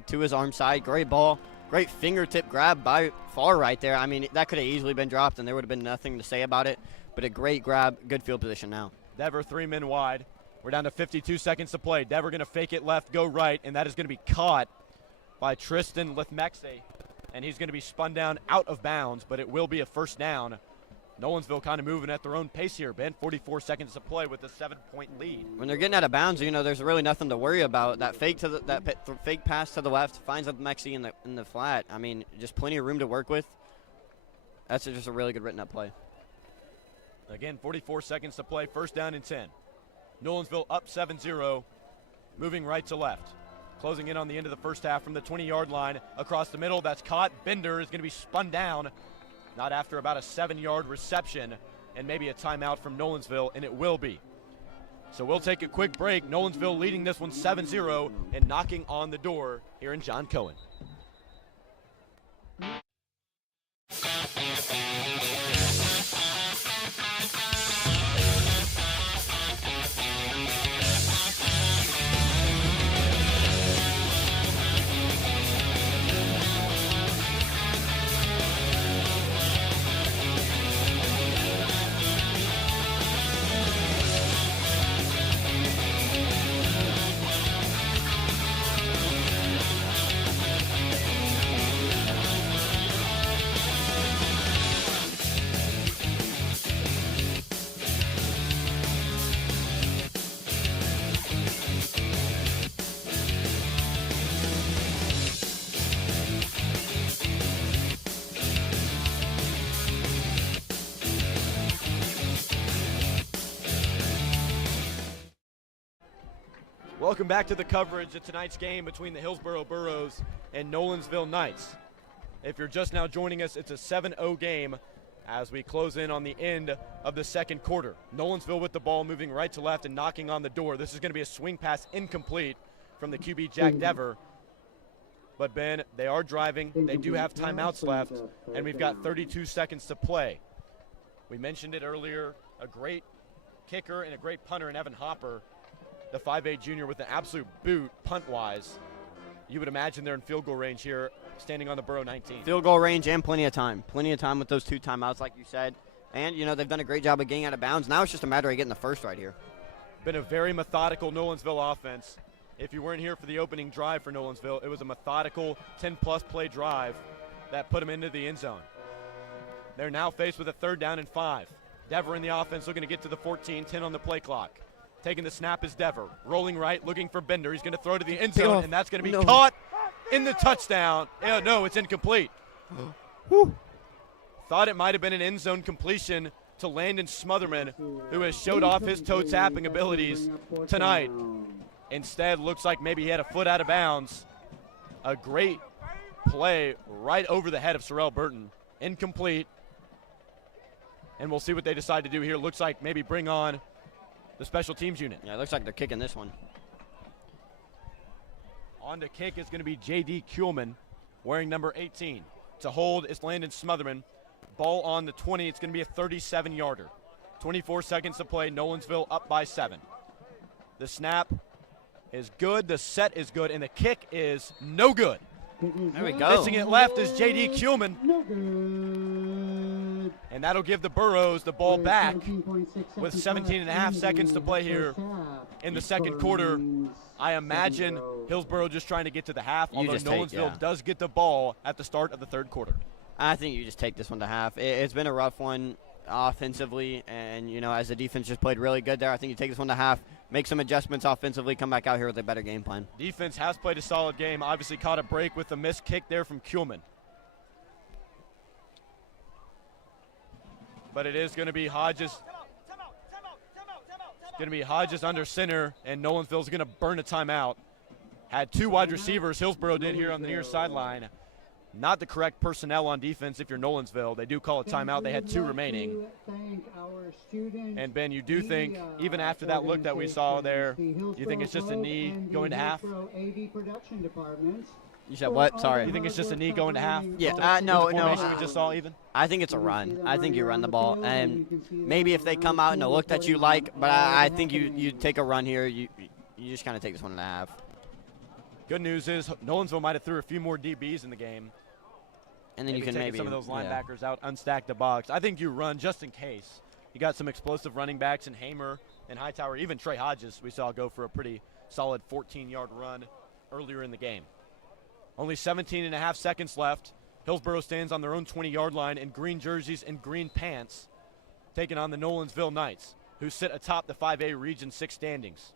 to his arm side. Great ball. Great fingertip grab by Farr right there. I mean, that could have easily been dropped, and there would have been nothing to say about it. But a great grab, good field position now. Dever 3 men wide. We're down to 52 seconds to play. Dever going to fake it left, go right, and that is going to be caught by Tristan Lithmexe, and he's going to be spun down out of bounds, but it will be a first down. Nolensville kind of moving at their own pace here, Ben. 44 seconds to play with a 7-point lead. When they're getting out of bounds, there's really nothing to worry about. That fake fake pass to the left finds Lithmexe in the flat. I mean, just plenty of room to work with. That's just a really good written up play. Again, 44 seconds to play, first down and 10. Nolensville up 7-0, moving right to left. Closing in on the end of the first half from the 20-yard line across the middle. That's caught. Bender is going to be spun down, not after about a 7-yard reception and maybe a timeout from Nolensville, and it will be. So we'll take a quick break. Nolensville leading this one 7-0 and knocking on the door here in John Cohen. Welcome back to the coverage of tonight's game between the Hillsboro Burros and Nolensville Knights. If you're just now joining us, it's a 7-0 game as we close in on the end of the second quarter. Nolensville with the ball moving right to left and knocking on the door. This is going to be a swing pass incomplete from the QB Jack Dever. But Ben, they are driving. They do have timeouts left, and we've got 32 seconds to play. We mentioned it earlier, a great kicker and a great punter in Evan Hopper, the 5'8 junior with an absolute boot punt-wise. You would imagine they're in field goal range here, standing on the Burrow 19. Field goal range and plenty of time. Plenty of time with those 2 timeouts, like you said. And, they've done a great job of getting out of bounds. Now it's just a matter of getting the first right here. Been a very methodical Nolensville offense. If you weren't here for the opening drive for Nolensville, it was a methodical 10-plus play drive that put them into the end zone. They're now faced with a 3rd down and 5. Dever in the offense looking to get to the 14, 10 on the play clock. Taking the snap is Dever. Rolling right, looking for Bender. He's going to throw to the end zone, and that's going to be caught in the touchdown. No, it's incomplete. Thought it might have been an end zone completion to Landon Smotherman, who has showed off his toe tapping abilities tonight. Instead, looks like maybe he had a foot out of bounds. A great play right over the head of Sorrell Burton. Incomplete. And we'll see what they decide to do here. Looks like maybe bring on the special teams unit. Yeah, it looks like they're kicking this one. On to kick is going to be J.D. Kuhlman, wearing number 18. To hold is Landon Smotherman. Ball on the 20. It's going to be a 37-yarder. 24 seconds to play. Nolensville up by 7. The snap is good. The set is good. And the kick is no good. There we go. Missing it left is J.D. Kuhlman. And that'll give the Burros the ball back with 17 and a half seconds to play here in the second quarter. I imagine Hillsboro just trying to get to the half, although Nolensville does get the ball at the start of the third quarter. I think you just take this one to half. It's been a rough one offensively, and, as the defense just played really good there, I think you take this one to half, make some adjustments offensively, come back out here with a better game plan. Defense has played a solid game. Obviously caught a break with the missed kick there from Kuhlman. But it is going to be Hodges. It's going to be Hodges under center, and Nolensville's going to burn a timeout. Had 2 wide receivers, Hillsboro did here on the near sideline. Not the correct personnel on defense if you're Nolensville. They do call a timeout. They had 2 remaining. And, Ben, you do think, even after that look that we saw there, you think it's just a knee going to half? You said what? Sorry. You think it's just a knee going to half? Yeah, no. We just saw even? I think it's a run. I think you run the ball. And maybe if they come out in a look that you like, but I think you take a run here. You just kind of take this one and a half. Good news is Nolensville might have threw a few more DBs in the game. And then you can maybe some of those linebackers out, unstack the box. I think you run just in case. You got some explosive running backs in Hamer and Hightower. Even Trey Hodges we saw go for a pretty solid 14-yard run earlier in the game. Only 17 and a half seconds left. Hillsboro stands on their own 20-yard line in green jerseys and green pants, taking on the Nolensville Knights, who sit atop the 5A Region 6 standings.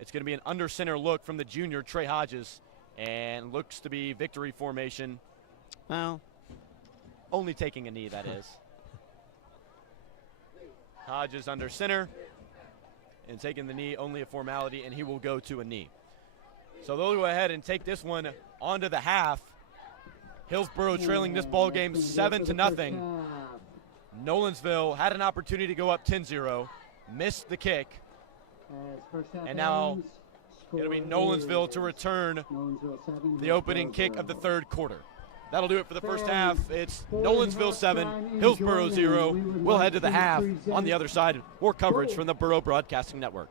It's going to be an under center look from the junior, Trey Hodges, and looks to be victory formation. Well, only taking a knee, that is. Hodges under center and taking the knee, only a formality, and he will go to a knee. So they'll go ahead and take this one onto the half. Hillsboro trailing this ball game 7-0. Nolensville had an opportunity to go up 10-0, missed the kick, and now it'll be Nolensville to return the opening kick of the third quarter. That'll do it for the first half. It's Nolensville 7, Hillsboro 0. We'll head to the half on the other side. More coverage from the Burro Broadcasting Network.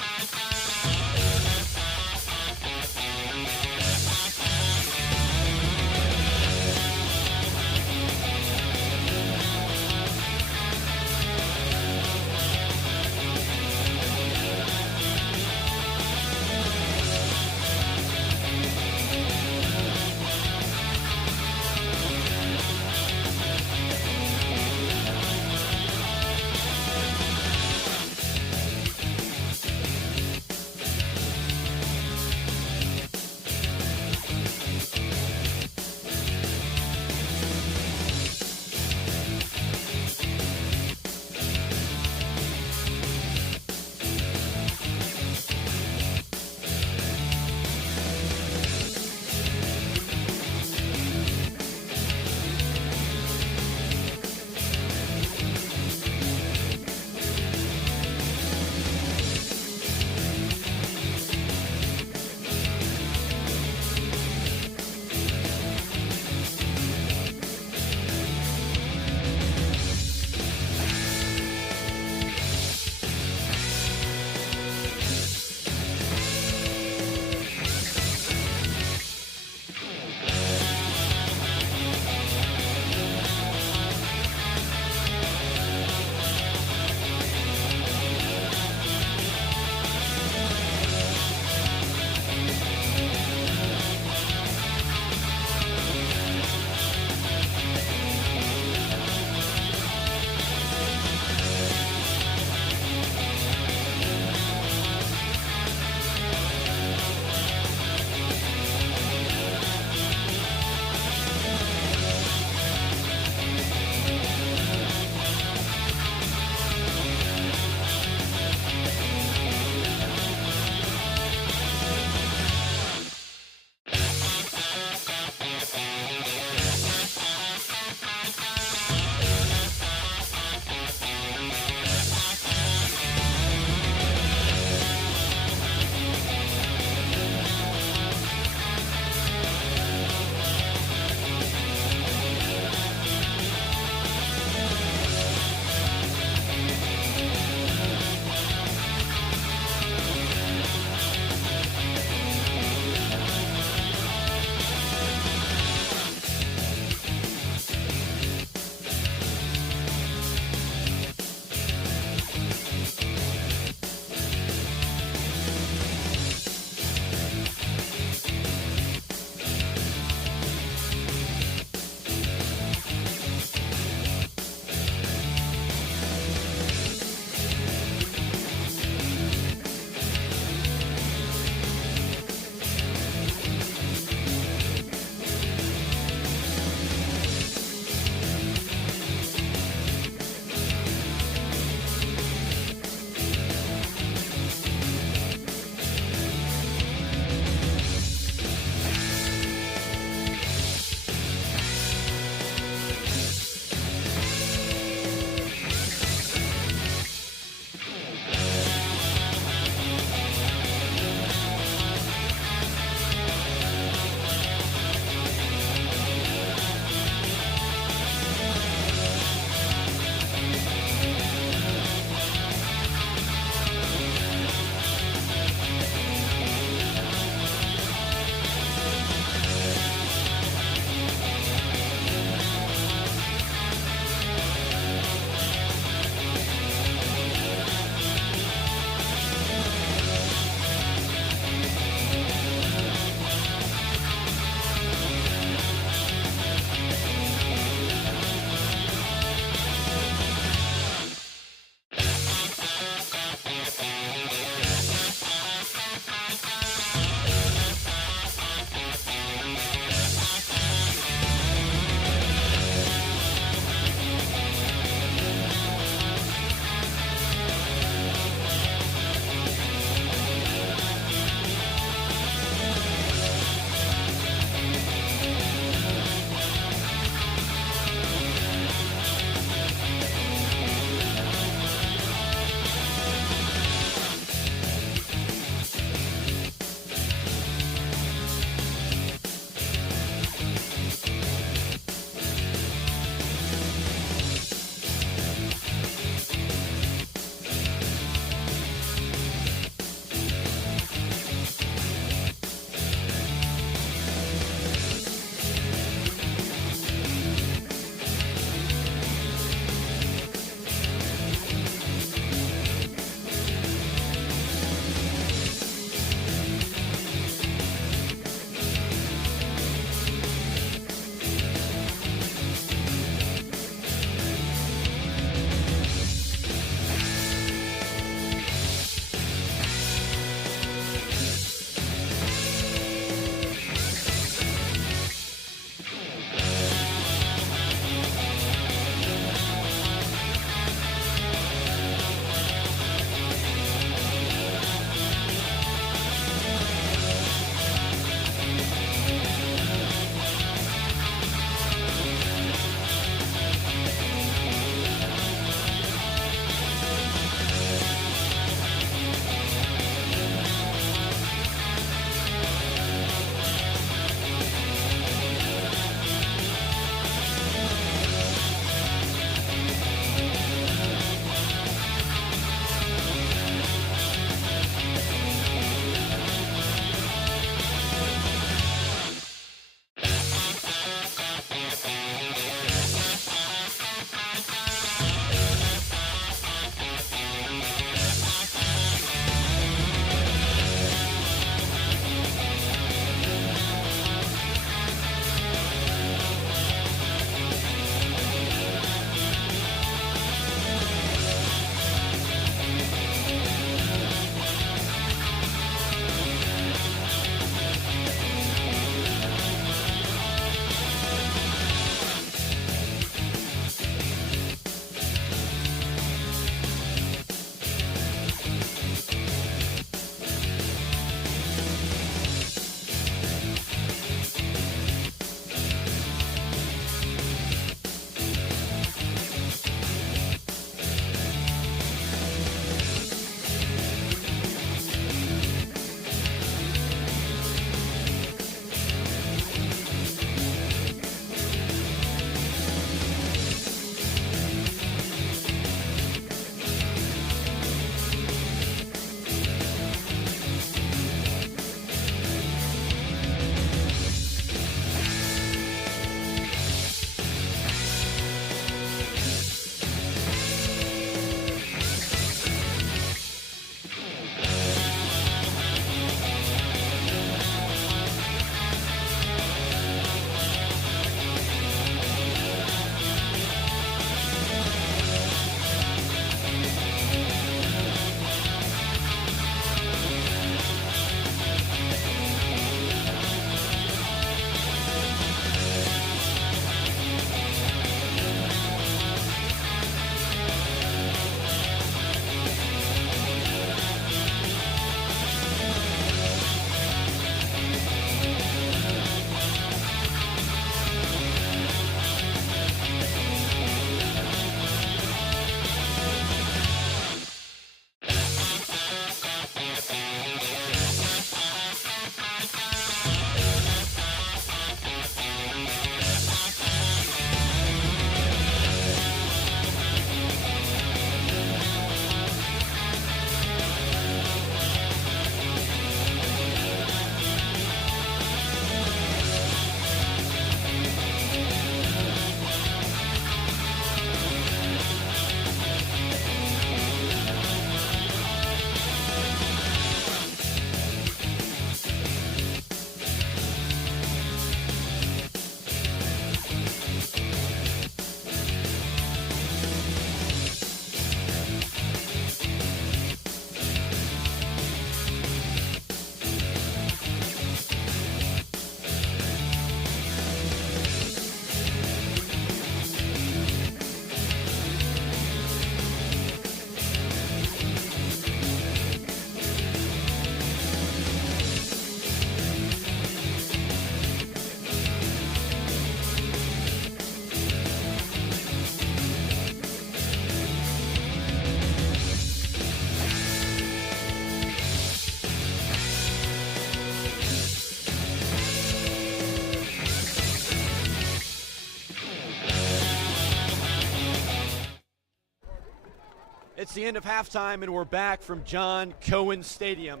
It's the end of halftime, and we're back from John Cohen Stadium,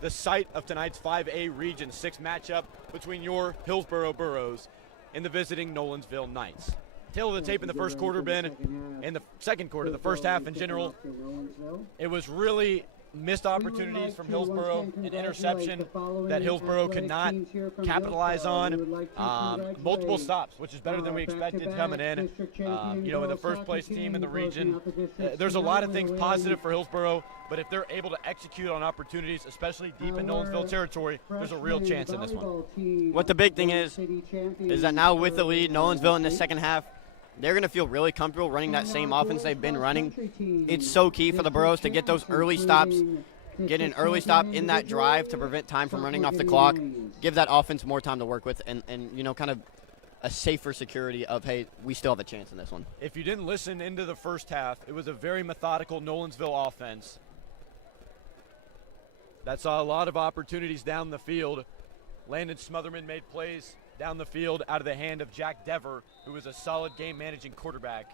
the site of tonight's 5A Region 6 matchup between your Hillsboro Burros and the visiting Nolensville Knights. Tail of the tape in the first quarter, Ben. In the second quarter, the first half in general, it was really missed opportunities from Hillsboro, an interception that Hillsboro could not capitalize on, multiple stops, which is better than we expected coming in. In the first place team in the region, there's a lot of things positive for Hillsboro, but if they're able to execute on opportunities, especially deep in Nolensville territory, there's a real chance in this one. What the big thing is that now with the lead, Nolensville in the second half, they're going to feel really comfortable running that same offense they've been running. It's so key for the Burros to get those early stops, get an early stop in that drive to prevent time from running off the clock, give that offense more time to work with, and kind of a safer security of, hey, we still have a chance in this one. If you didn't listen into the first half, it was a very methodical Nolensville offense that saw a lot of opportunities down the field. Landon Smotherman made plays down the field out of the hand of Jack Dever, who was a solid game-managing quarterback.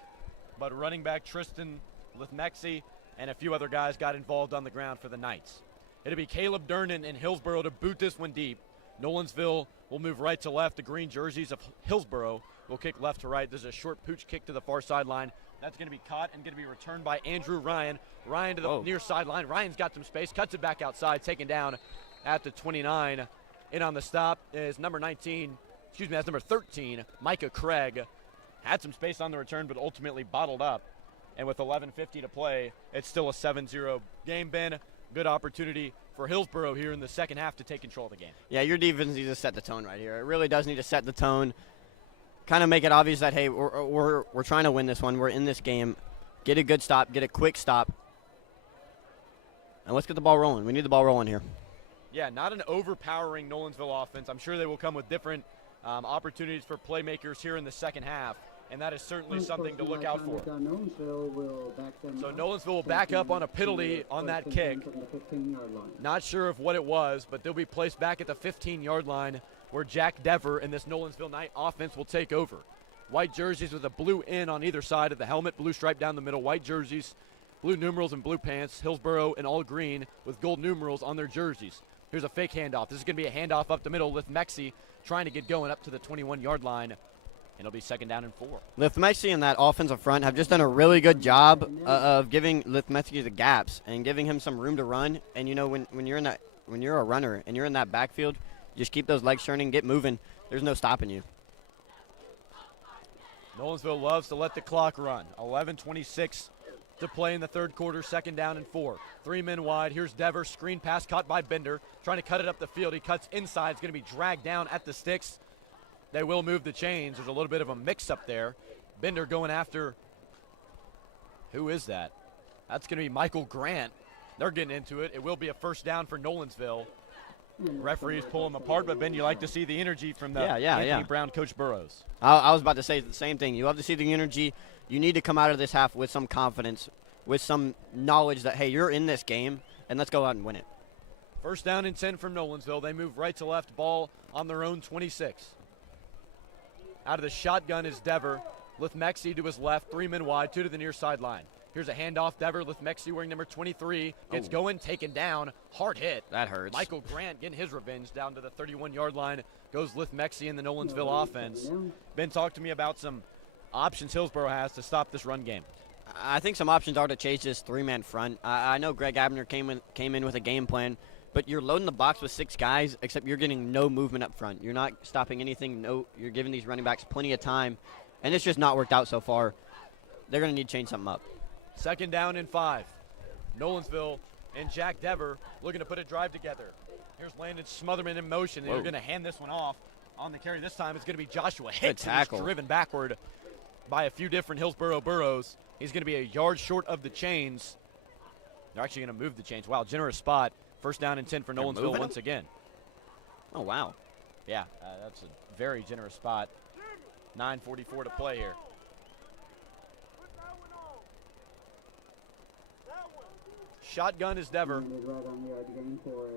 But running back Tristan Lithmexi and a few other guys got involved on the ground for the Knights. It'll be Caleb Durnan and Hillsboro to boot this one deep. Nolensville will move right to left. The green jerseys of Hillsboro will kick left to right. There's a short pooch kick to the far sideline. That's going to be caught and going to be returned by Andrew Ryan. Ryan to the near sideline. Ryan's got some space, cuts it back outside, taken down at the 29. In on the stop is number 13, Micah Craig. Had some space on the return, but ultimately bottled up. And with 11:50 to play, it's still a 7-0 game, Ben. Good opportunity for Hillsboro here in the second half to take control of the game. Yeah, your defense needs to set the tone right here. It really does need to set the tone. Kind of make it obvious that, hey, we're trying to win this one. We're in this game. Get a good stop. Get a quick stop. And let's get the ball rolling. We need the ball rolling here. Yeah, not an overpowering Nolensville offense. I'm sure they will come with different opportunities for playmakers here in the second half, and that is certainly something to look out for. So Nolensville will back up on a penalty on that kick. Not sure of what it was, but they'll be placed back at the 15-yard line where Jack Dever and this Nolensville Knight offense will take over. White jerseys with a blue N on either side of the helmet, blue stripe down the middle, white jerseys, blue numerals and blue pants. Hillsboro in all green with gold numerals on their jerseys. Here's a fake handoff. This is going to be a handoff up the middle with Mexi trying to get going up to the 21-yard line. And it'll be second down and 4. Lithmexi and that offensive front have just done a really good job of giving Lithmexi the gaps and giving him some room to run. And when you're a runner and you're in that backfield, just keep those legs turning, get moving. There's no stopping you. Nolensville loves to let the clock run. 11:26 to play in the third quarter, second down and 4. 3 men wide. Here's Dever, screen pass caught by Bender, trying to cut it up the field. He cuts inside. It's going to be dragged down at the sticks. They will move the chains. There's a little bit of a mix-up there. Bender going after, who is that? That's going to be Michael Grant. They're getting into it. It will be a first down for Nolensville. Referees pull them apart, but Ben, you like to see the energy from the Anthony Brown coach Burros. I was about to say the same thing. You love to see the energy. You need to come out of this half with some confidence, with some knowledge that, hey, you're in this game, and let's go out and win it. First down and 10 from Nolensville. They move right to left, ball on their own 26. Out of the shotgun is Dever. Lithmexi to his left, 3 men wide, 2 to the near sideline. Here's a handoff. Dever, Lithmexi wearing number 23. Gets going, taken down. Hard hit. That hurts. Michael Grant getting his revenge down to the 31-yard line. Goes Lithmexi in the Nolensville offense. Ben, talk to me about some options Hillsboro has to stop this run game. I think some options are to chase this 3-man front. I know Greg Abner came in with a game plan, but you're loading the box with 6 guys, except you're getting no movement up front. You're not stopping anything. You're giving these running backs plenty of time, and it's just not worked out so far. They're going to need to change something up. Second down and 5. Nolensville and Jack Dever looking to put a drive together. Here's Landon Smotherman in motion. They're going to hand this one off on the carry. This time it's going to be Joshua Hicks. He's driven backward by a few different Hillsboro Burros. He's going to be a yard short of the chains. They're actually going to move the chains. Wow, generous spot. First down and 10 for Nolensville once again. Oh, wow. Yeah, that's a very generous spot. 9:44 to play here. Shotgun is Dever.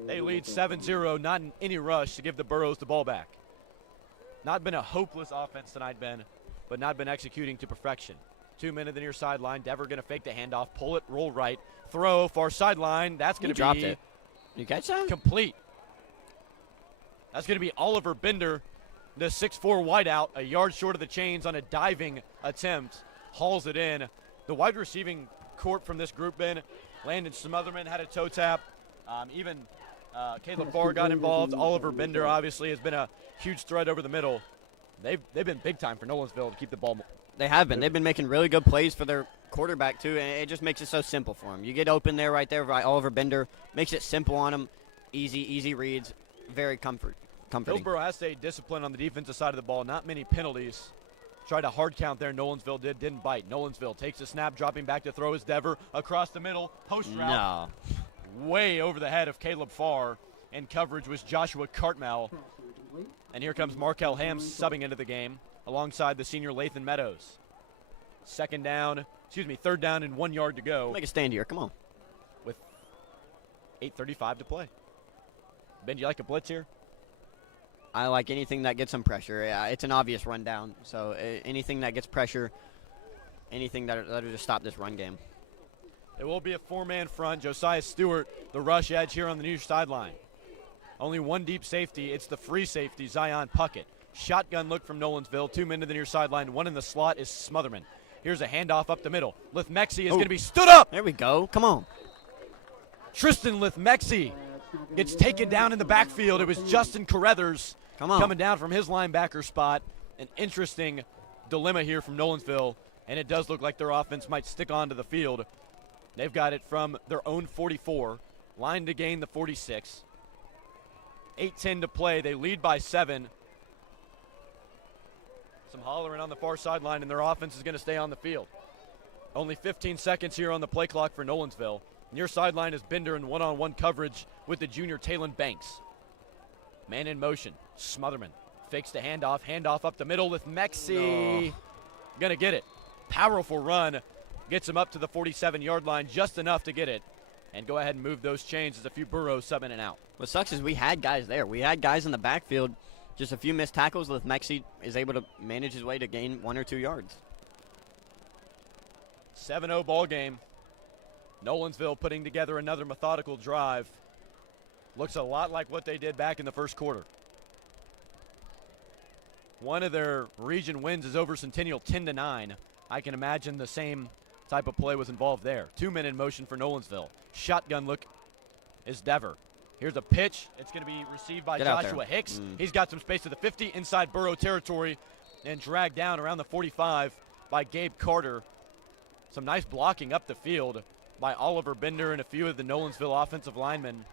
They lead 7-0, not in any rush to give the Burros the ball back. Not been a hopeless offense tonight, Ben, but not been executing to perfection. 2 men to the near sideline. Dever going to fake the handoff, pull it, roll right, throw, far sideline. That's going to be dropped it. You catch that? Complete. That's going to be Oliver Bender, the 6'4" wideout, a yard short of the chains on a diving attempt. Hauls it in. The wide receiving court from this group, Ben, Landon Smotherman had a toe tap. Even Caleb Farr got involved. Oliver Bender obviously has been a huge threat over the middle. They've been big time for Nolensville to keep the ball. They have been. They've been making really good plays for their quarterback, too, and it just makes it so simple for him. You get open there right there by Oliver Bender. Makes it simple on him. Easy reads. Very comforting. Hillsboro has stayed disciplined on the defensive side of the ball. Not many penalties. Tried a hard count there. Nolensville didn't bite. Nolensville takes a snap, dropping back to throw his Dever across the middle. Post route. No. Way over the head of Caleb Farr. And coverage was Joshua Cartmel. And here comes Markel Hams subbing into the game alongside the senior Lathan Meadows. Third down and 1 yard to go. Make a stand here. Come on. With 8:35 to play. Ben, do you like a blitz here? I like anything that gets some pressure. It's an obvious rundown, so anything that gets pressure, anything that'll just stop this run game. It will be a four-man front. Josiah Stewart, the rush edge here on the near sideline. Only one deep safety. It's the free safety, Zion Puckett. Shotgun look from Nolensville. 2 men to the near sideline. One in the slot is Smotherman. Here's a handoff up the middle. Lithmexi is going to be stood up. There we go. Come on. Tristan Lithmexi gets taken down in the backfield. It was Justin Carruthers coming down from his linebacker spot. An interesting dilemma here from Nolensville, and it does look like their offense might stick onto the field. They've got it from their own 44, line to gain the 46. 8:10 to play. They lead by 7. Some hollering on the far sideline, and their offense is going to stay on the field. Only 15 seconds here on the play clock for Nolensville. Near sideline is Bender in one-on-one coverage with the junior Talon Banks. Man in motion. Smotherman fakes the handoff up the middle with Mexi. Gonna get it. Powerful run. Gets him up to the 47-yard line, just enough to get it. And go ahead and move those chains as a few Burros sub in and out. What sucks is we had guys there. We had guys in the backfield. Just a few missed tackles. Lithmexi is able to manage his way to gain 1 or 2 yards. 7-0 ball game. Nolensville putting together another methodical drive. Looks a lot like what they did back in the first quarter. One of their region wins is over Centennial 10-9. I can imagine the same type of play was involved there. 2 men in motion for Nolensville. Shotgun look is Dever. Here's a pitch. It's going to be received by Joshua Hicks. He's got some space to the 50 inside Burrow territory and dragged down around the 45 by Gabe Carter. Some nice blocking up the field by Oliver Bender and a few of the Nolensville offensive linemen.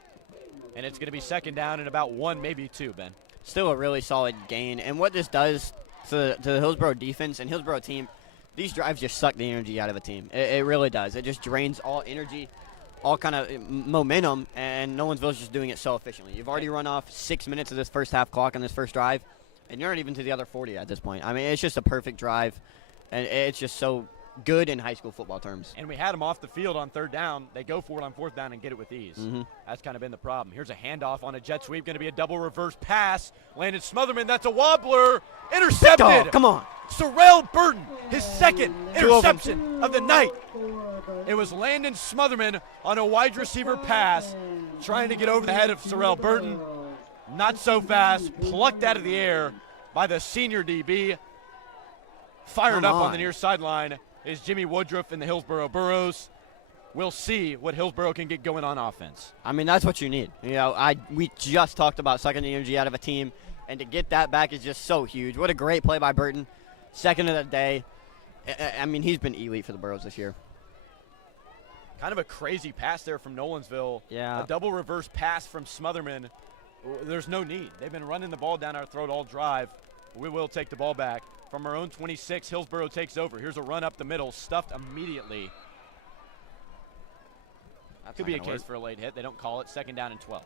And it's going to be second down and about 1, maybe 2, Ben. Still a really solid gain. And what this does to the Hillsboro defense and Hillsboro team, these drives just suck the energy out of a team. It really does. It just drains all energy, all kind of momentum, and Nolensville's just doing it so efficiently. You've already run off 6 minutes of this first half clock on this first drive, and you're not even to the other 40 at this point. I mean, it's just a perfect drive, and it's just so good in high school football terms. And we had them off the field on third down. They go for it on fourth down and get it with ease. That's kind of been the problem. Here's a handoff on a jet sweep. Going to be a double reverse pass. Landon Smotherman, that's a wobbler. Intercepted. Oh, come on. Sorrell Burton, his second interception of the night. It was Landon Smotherman on a wide receiver pass, trying to get over the head of Sorrell Burton. Not so fast. Plucked out of the air by the senior DB. Fired up on the near sideline is Jimmy Woodruff in the Hillsboro Burros. We'll see what Hillsboro can get going on offense. I mean, that's what you need. You know, we just talked about sucking the energy out of a team, and to get that back is just so huge. What a great play by Burton. Second of the day. I mean, he's been elite for the Burros this year. Kind of a crazy pass there from Nolensville. Yeah. A double reverse pass from Smotherman. There's no need. They've been running the ball down our throat all drive. We will take the ball back. From our own 26, Hillsboro takes over. Here's a run up the middle, stuffed immediately. Could be a case for a late hit. They don't call it. Second down and 12.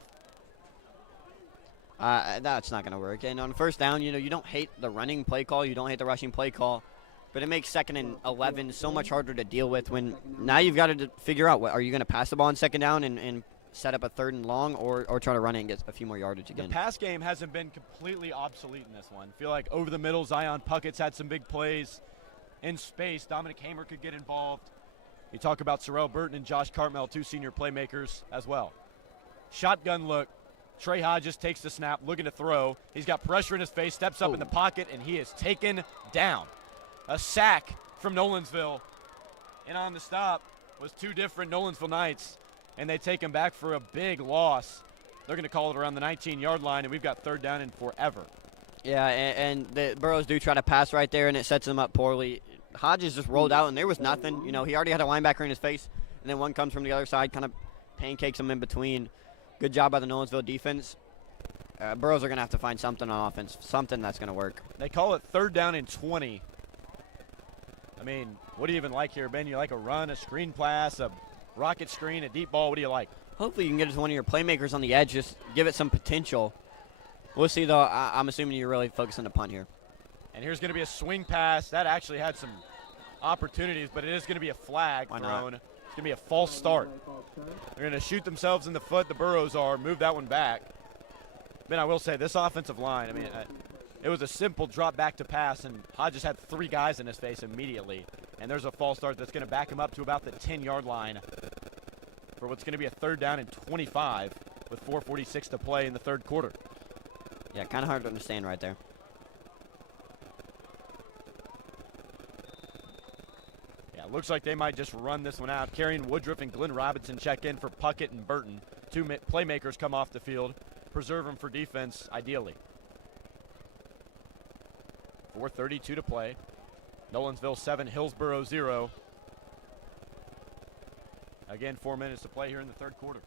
That's not going to work. And on first down, you don't hate the running play call. You don't hate the rushing play call. But it makes second and 11 so much harder to deal with when now you've got to figure out, are you going to pass the ball on second down and set up a third and long or try to run it and get a few more yardage again? The pass game hasn't been completely obsolete in this one. I feel like over the middle, Zion Puckett's had some big plays. in space. Dominic Hamer could get involved. You talk about Sorrell Burton and Josh Cartmel, 2 senior playmakers as well. Shotgun look. Trey Hodges takes the snap, looking to throw. He's got pressure in his face, steps up in the pocket, and he is taken down. A sack from Nolensville. And on the stop was 2 different Nolensville Knights, and they take him back for a big loss. They're going to call it around the 19-yard line, and we've got 3rd down and forever. Yeah, and the Burros do try to pass right there, and it sets them up poorly. Hodges just rolled out, and there was nothing. You know, he already had a linebacker in his face, and then one comes from the other side, kind of pancakes him in between. Good job by the Nolensville defense. Burros are going to have to find something on offense, something that's going to work. They call it 3rd down and 20. I mean, what do you even like here, Ben? You like a run, a screen pass, a rocket screen, a deep ball? What do you like? Hopefully you can get it to one of your playmakers on the edge, just give it some potential. We'll see, though. I'm assuming you're really focusing on the punt here. And here's going to be a swing pass. That actually had some opportunities, but it is going to be a flag thrown. It's going to be a false start. They're going to shoot themselves in the foot. The Burros are. Move that one back. Ben, I will say, this offensive line, I mean, it was a simple drop back to pass, and Hodges had 3 guys in his face immediately. And there's a false start that's going to back him up to about the 10-yard line for what's going to be a 3rd down and 25 with 4:46 to play in the 3rd quarter. Yeah, kind of hard to understand right there. Yeah, looks like they might just run this one out. Carrion Woodruff and Glenn Robinson check in for Puckett and Burton. 2 playmakers come off the field. Preserve them for defense, ideally. 4:32 to play. Nolensville 7, Hillsboro 0. Again, 4 minutes to play here in the 3rd quarter.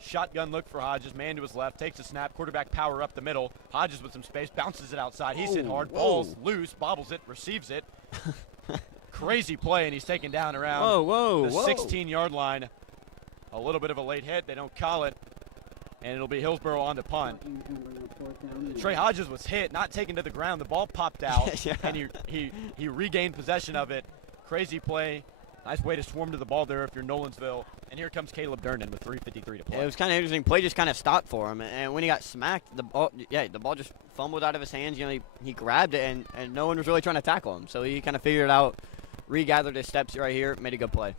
Shotgun look for Hodges. Man to his left. Takes a snap. Quarterback power up the middle. Hodges with some space. Bounces it outside. He's hit hard. Ball's loose. Bobbles it. Receives it. Crazy play, and he's taken down around the 16-yard line. A little bit of a late hit. They don't call it. And it'll be Hillsboro on to punt. Trey Hodges was hit, not taken to the ground. The ball popped out, and he regained possession of it. Crazy play. Nice way to swarm to the ball there if you're Nolensville. And here comes Caleb Durnan with 3:53 to play. Yeah, it was kind of interesting. Play just kind of stopped for him, and when he got smacked, the ball just fumbled out of his hands. You know, he grabbed it, and no one was really trying to tackle him. So he kind of figured it out, regathered his steps right here, made a good play.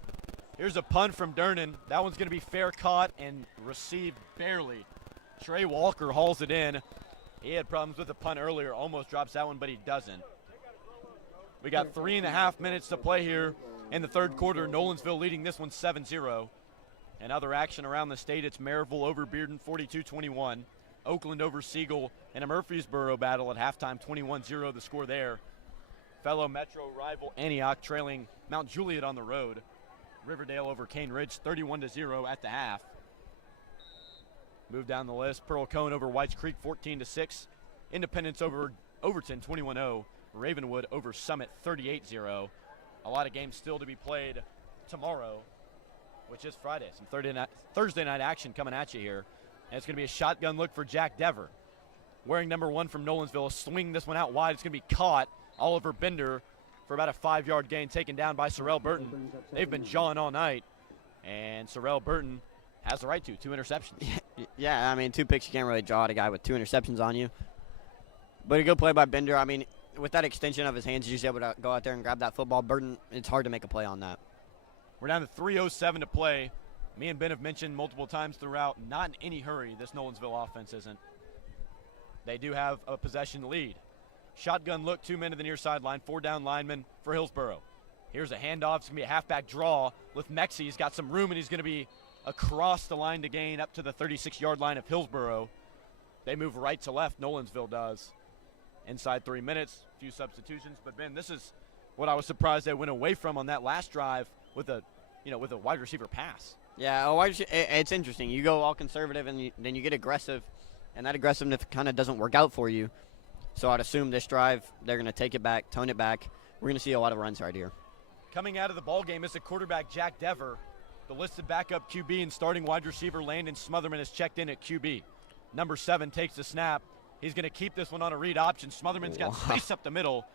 Here's a punt from Durnan. That one's going to be fair caught and received barely. Trey Walker hauls it in. He had problems with the punt earlier. Almost drops that one, but he doesn't. We got 3.5 minutes to play here in the 3rd quarter. Nolensville leading this one 7-0. And other action around the state, it's Maryville over Bearden 42-21. Oakland over Siegel in a Murfreesboro battle at halftime, 21-0 the score there. Fellow Metro rival Antioch trailing Mount Juliet on the road. Riverdale over Cane Ridge 31-0 at the half. Move down the list. Pearl Cone over Whites Creek 14-6. Independence over Overton 21-0. Ravenwood over Summit 38-0. A lot of games still to be played tomorrow, which is Friday. Some Thursday night action coming at you here. And it's going to be a shotgun look for Jack Dever. Wearing number 1 from Nolensville. Swing this one out wide. It's going to be caught. Oliver Bender for about a 5-yard gain, taken down by Sorrell Burton. They've been jawing all night, and Sorrell Burton has the right to. 2 interceptions. Yeah, I mean, 2 picks, you can't really jaw at a guy with 2 interceptions on you. But a good play by Bender. I mean, with that extension of his hands, he's able to go out there and grab that football. Burton, it's hard to make a play on that. We're down to 3:07 to play. Me and Ben have mentioned multiple times throughout, not in any hurry, this Nolensville offense isn't. They do have a possession lead. Shotgun look, 2 men to the near sideline, 4 down linemen for Hillsboro. Here's a handoff. It's going to be a halfback draw with Mexi. He's got some room, and he's going to be across the line to gain up to the 36-yard line of Hillsboro. They move right to left, Nolensville does. Inside 3 minutes, a few substitutions. But, Ben, this is what I was surprised they went away from on that last drive with a wide receiver pass. Yeah, it's interesting. You go all conservative, and then you get aggressive, and that aggressiveness kind of doesn't work out for you. So I'd assume this drive, they're going to take it back, tone it back. We're going to see a lot of runs right here. Coming out of the ball game is the quarterback, Jack Dever. The listed backup QB and starting wide receiver, Landon Smotherman, is checked in at QB. Number 7 takes the snap. He's going to keep this one on a read option. Smotherman's got space up the middle,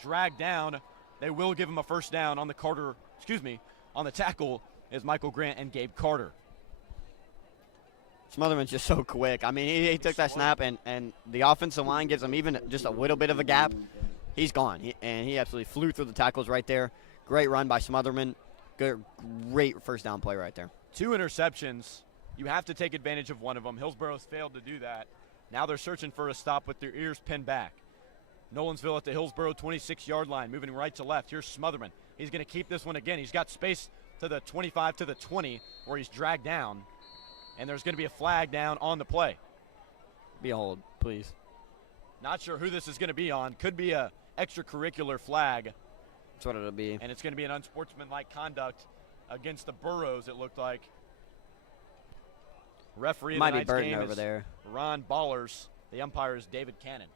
dragged down. They will give him a first down on the tackle is Michael Grant and Gabe Carter. Smotherman's just so quick. I mean, he took that snap, and the offensive line gives him even just a little bit of a gap, he's gone. He absolutely flew through the tackles right there. Great run by Smotherman. Great first down play right there. 2 interceptions. You have to take advantage of one of them. Hillsboro's failed to do that. Now they're searching for a stop with their ears pinned back. Nolensville at the Hillsboro 26-yard line, moving right to left. Here's Smotherman. He's going to keep this one again. He's got space to the 25 to the 20 where he's dragged down. And there's going to be a flag down on the play. Be a hold, please. Not sure who this is going to be on. Could be a extracurricular flag. That's what it'll be. And it's going to be an unsportsmanlike conduct against the Burros, it looked like. Referee might of the be Burton game over is there. Ron Ballers. The umpire is David Cannon.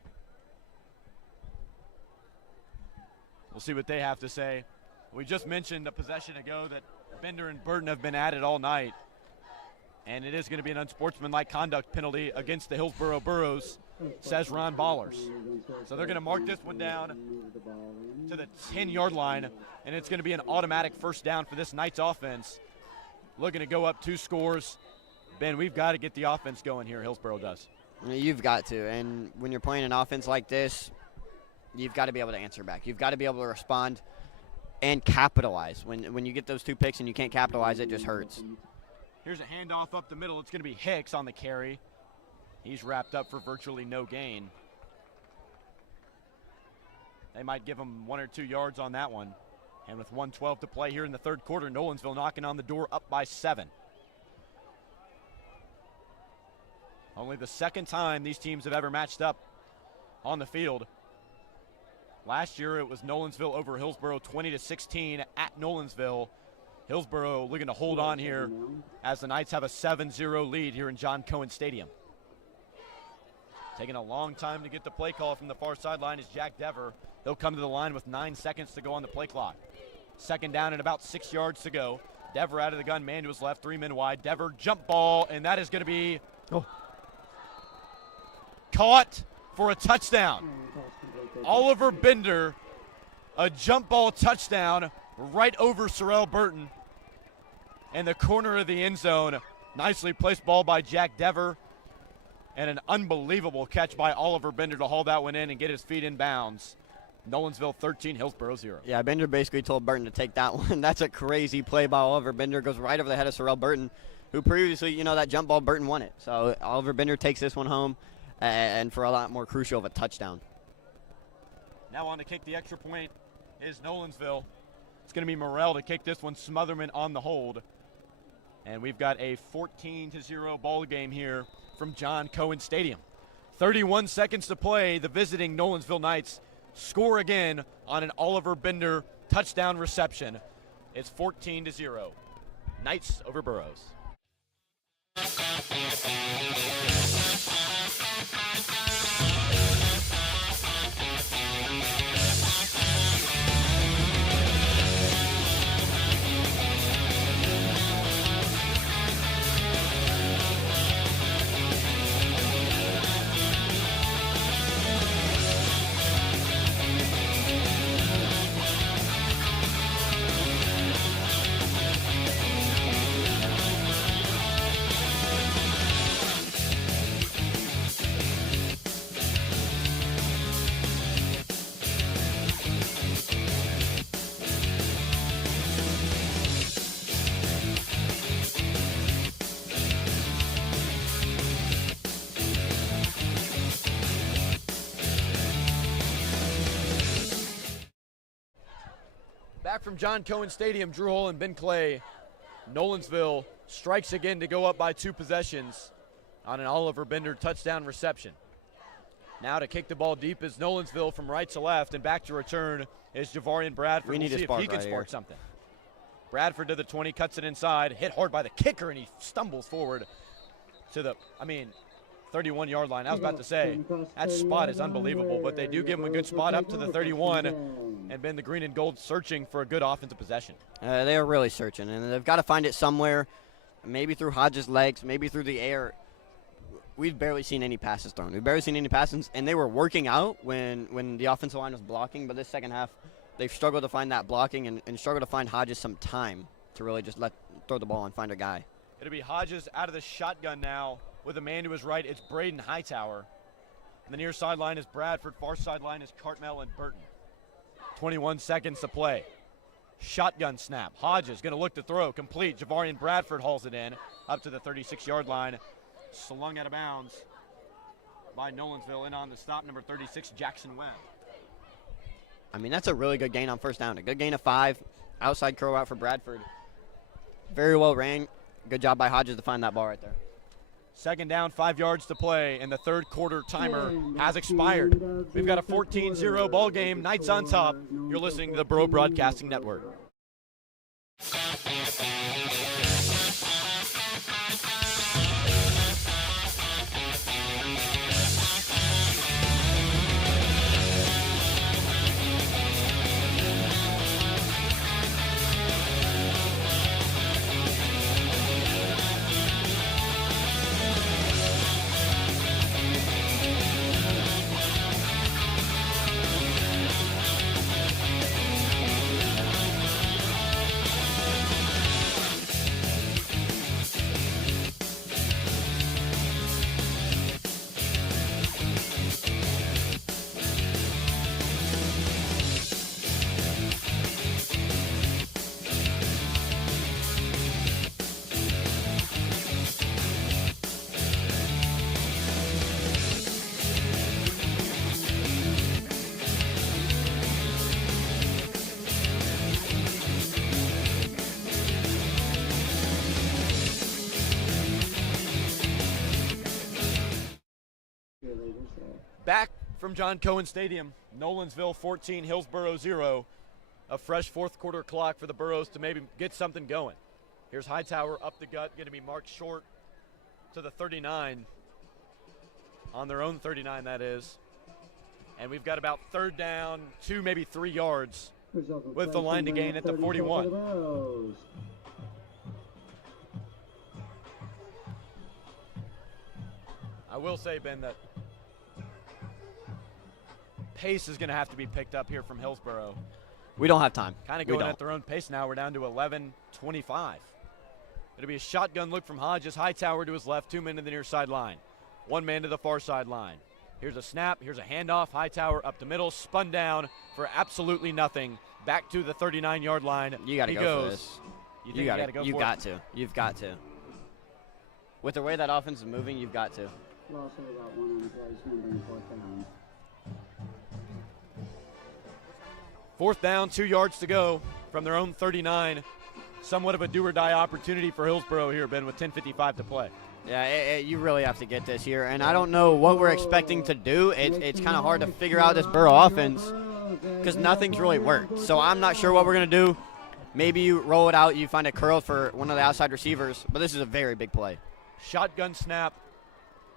We'll see what they have to say. We just mentioned a possession ago that Bender and Burton have been at it all night. And it is going to be an unsportsmanlike conduct penalty against the Hillsboro Burros, says Ron Ballers. So they're going to mark this one down to the 10-yard line, and it's going to be an automatic first down for this Knights offense. Looking to go up 2 scores. Ben, we've got to get the offense going here, Hillsboro does. You've got to, and when you're playing an offense like this, you've got to be able to answer back. You've got to be able to respond and capitalize. When you get those 2 picks and you can't capitalize, it just hurts. Here's a handoff up the middle. It's going to be Hicks on the carry. He's wrapped up for virtually no gain. They might give him 1 or 2 yards on that one. And with 1:12 to play here in the third quarter, Nolensville knocking on the door up by 7. Only the second time these teams have ever matched up on the field. Last year it was Nolensville over Hillsboro 20-16 at Nolensville. Hillsboro looking to hold on here as the Knights have a 7-0 lead here in John Cohen Stadium. Taking a long time to get the play call from the far sideline is Jack Dever. He'll come to the line with 9 seconds to go on the play clock. Second down and about 6 yards to go. Dever out of the gun, man to his left, 3 men wide. Dever jump ball, and that is going to be caught for a touchdown. Oliver Bender, a jump ball touchdown right over Sorrell Burton. And the corner of the end zone, nicely placed ball by Jack Dever. And an unbelievable catch by Oliver Bender to haul that one in and get his feet in bounds. Nolensville 13, Hillsboro 0. Yeah, Bender basically told Burton to take that one. That's a crazy play by Oliver Bender. Goes right over the head of Sorrell Burton, who previously, that jump ball, Burton won it. So Oliver Bender takes this one home, and for a lot more crucial of a touchdown. Now on to kick the extra point is Nolensville. It's going to be Morrell to kick this one. Smotherman on the hold. And we've got a 14-0 ball game here from John Cohen Stadium. 31 seconds to play. The visiting Nolensville Knights score again on an Oliver Bender touchdown reception. It's 14-0. Knights over Burros. Back from John Cohen Stadium, Drew Hull and Ben Clay. Nolensville strikes again to go up by 2 possessions on an Oliver Bender touchdown reception. Now to kick the ball deep is Nolensville from right to left, and back to return is Javarian Bradford. We need we'll see if he can spark something. Bradford to the 20, cuts it inside, hit hard by the kicker, and he stumbles forward to the, 31-yard line. I was about to say, that spot is unbelievable, but they do give him a good spot up to the 31, and Ben, the green and gold, searching for a good offensive possession. They are really searching, and they've got to find it somewhere, maybe through Hodges' legs, maybe through the air. We've barely seen any passes thrown. We've barely seen any passes, and they were working out when the offensive line was blocking, but this second half, they've struggled to find that blocking and struggled to find Hodges some time to really just throw the ball and find a guy. It'll be Hodges out of the shotgun now with a man to his right. It's Braden Hightower. And the near sideline is Bradford. Far sideline is Cartmel and Burton. 21 seconds to play. Shotgun snap. Hodges going to look to throw. Complete. Javarian Bradford hauls it in up to the 36-yard line. Slung out of bounds by Nolensville. In on the stop, number 36, Jackson Webb. I mean, that's a really good gain on first down. A good gain of 5. Outside curl out for Bradford. Very well ran. Good job by Hodges to find that ball right there. Second down, 5 yards to play, and the third quarter timer has expired. We've got a 14-0 ball game. Knights on top. You're listening to the Burro Broadcasting Network. Back from John Cohen Stadium, Nolensville 14, Hillsboro 0. A fresh fourth quarter clock for the Burros to maybe get something going. Here's Hightower up the gut, going to be marked short to the 39. On their own 39, that is. And we've got about third down, 2, maybe 3 yards with the line to gain at the 41. I will say, Ben, that pace is going to have to be picked up here from Hillsboro. We don't have time. Kind of going at their own pace now. We're down to 11:25. It'll be a shotgun look from Hodges. Hightower to his left, 2 men to the near sideline. 1 man to the far sideline. Here's a snap. Here's a handoff. Hightower up the middle, spun down for absolutely nothing. Back to the 39-yard line. You got to go for this. You got to go for it? You've got to. You've got to. With the way that offense is moving, you've got to. Loss of about 1 on the play, numbering 4th down. 4th down, 2 yards to go from their own 39. Somewhat of a do-or-die opportunity for Hillsboro here, Ben, with 10:55 to play. Yeah, you really have to get this here. And I don't know what we're expecting to do. It's kind of hard to figure out this Burro offense because nothing's really worked. So I'm not sure what we're going to do. Maybe you roll it out, you find a curl for one of the outside receivers. But this is a very big play. Shotgun snap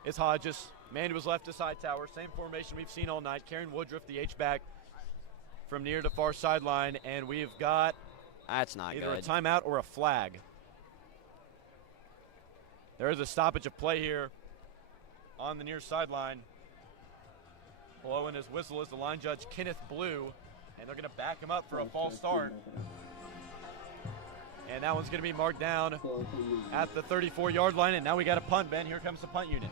is Hodges. Man to his left is Hightower. Same formation we've seen all night. Karen Woodruff, the H-back, from near to far sideline. And we've got that's not either good. A timeout or a flag. There is a stoppage of play here on the near sideline. Blowing his whistle is the line judge, Kenneth Blue, and they're going to back him up for a false start. And that one's going to be marked down at the 34-yard line, and now we got a punt, Ben. Here comes the punt unit.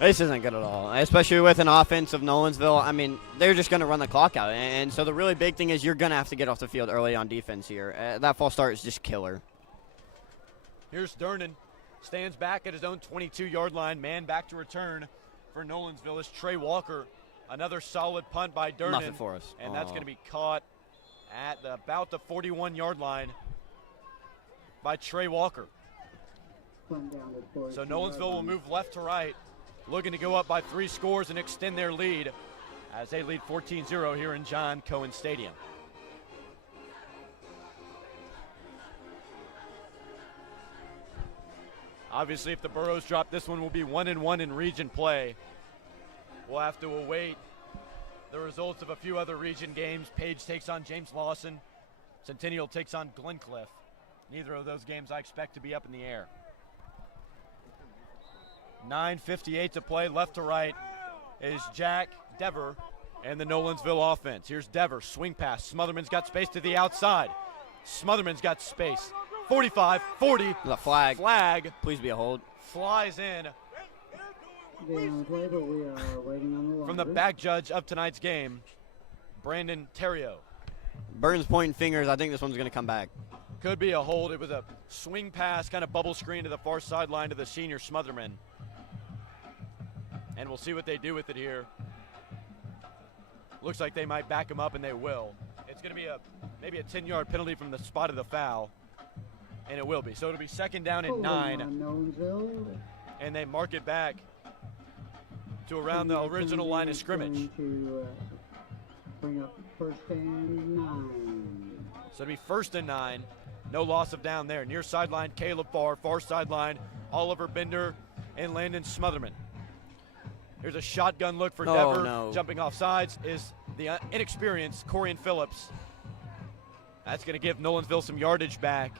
This isn't good at all, especially with an offense of Nolensville. I mean, they're just going to run the clock out. And so the really big thing is you're going to have to get off the field early on defense here. That false start is just killer. Here's Durnan. Stands back at his own 22-yard line. Man back to return for Nolensville is Trey Walker. Another solid punt by Durnan. Nothing for us. And that's going to be caught at about the 41-yard line by Trey Walker. So Nolensville will move left to right, looking to go up by 3 scores and extend their lead as they lead 14-0 here in John Cohen Stadium. Obviously, if the Burros drop this one, we'll be 1-1 in region play. We'll have to await the results of a few other region games. Page takes on James Lawson. Centennial takes on Glencliff. Neither of those games I expect to be up in the air. 9:58 to play, left to right is Jack Dever and the Nolensville offense. Here's Dever, swing pass. Smotherman's got space to the outside. Smotherman's got space. 45, 40. The flag. Flag. Please be a hold. Flies in From from the back judge of tonight's game, Brandon Terrio. Burns pointing fingers. I think this one's going to come back. Could be a hold. It was a swing pass, kind of bubble screen to the far sideline to the senior Smotherman. And we'll see what they do with it here. Looks like they might back him up, and they will. It's going to be maybe a 10-yard penalty from the spot of the foul, and it will be. So it'll be second down and 9, and they mark it back to around the original line of scrimmage. Bring up first and 9. So it'll be first and 9. No loss of down there. Near sideline, Caleb Farr. Far sideline, Oliver Bender and Landon Smotherman. Here's a shotgun look for Dever. No. Jumping off sides is the inexperienced Corian Phillips. That's going to give Nolensville some yardage back.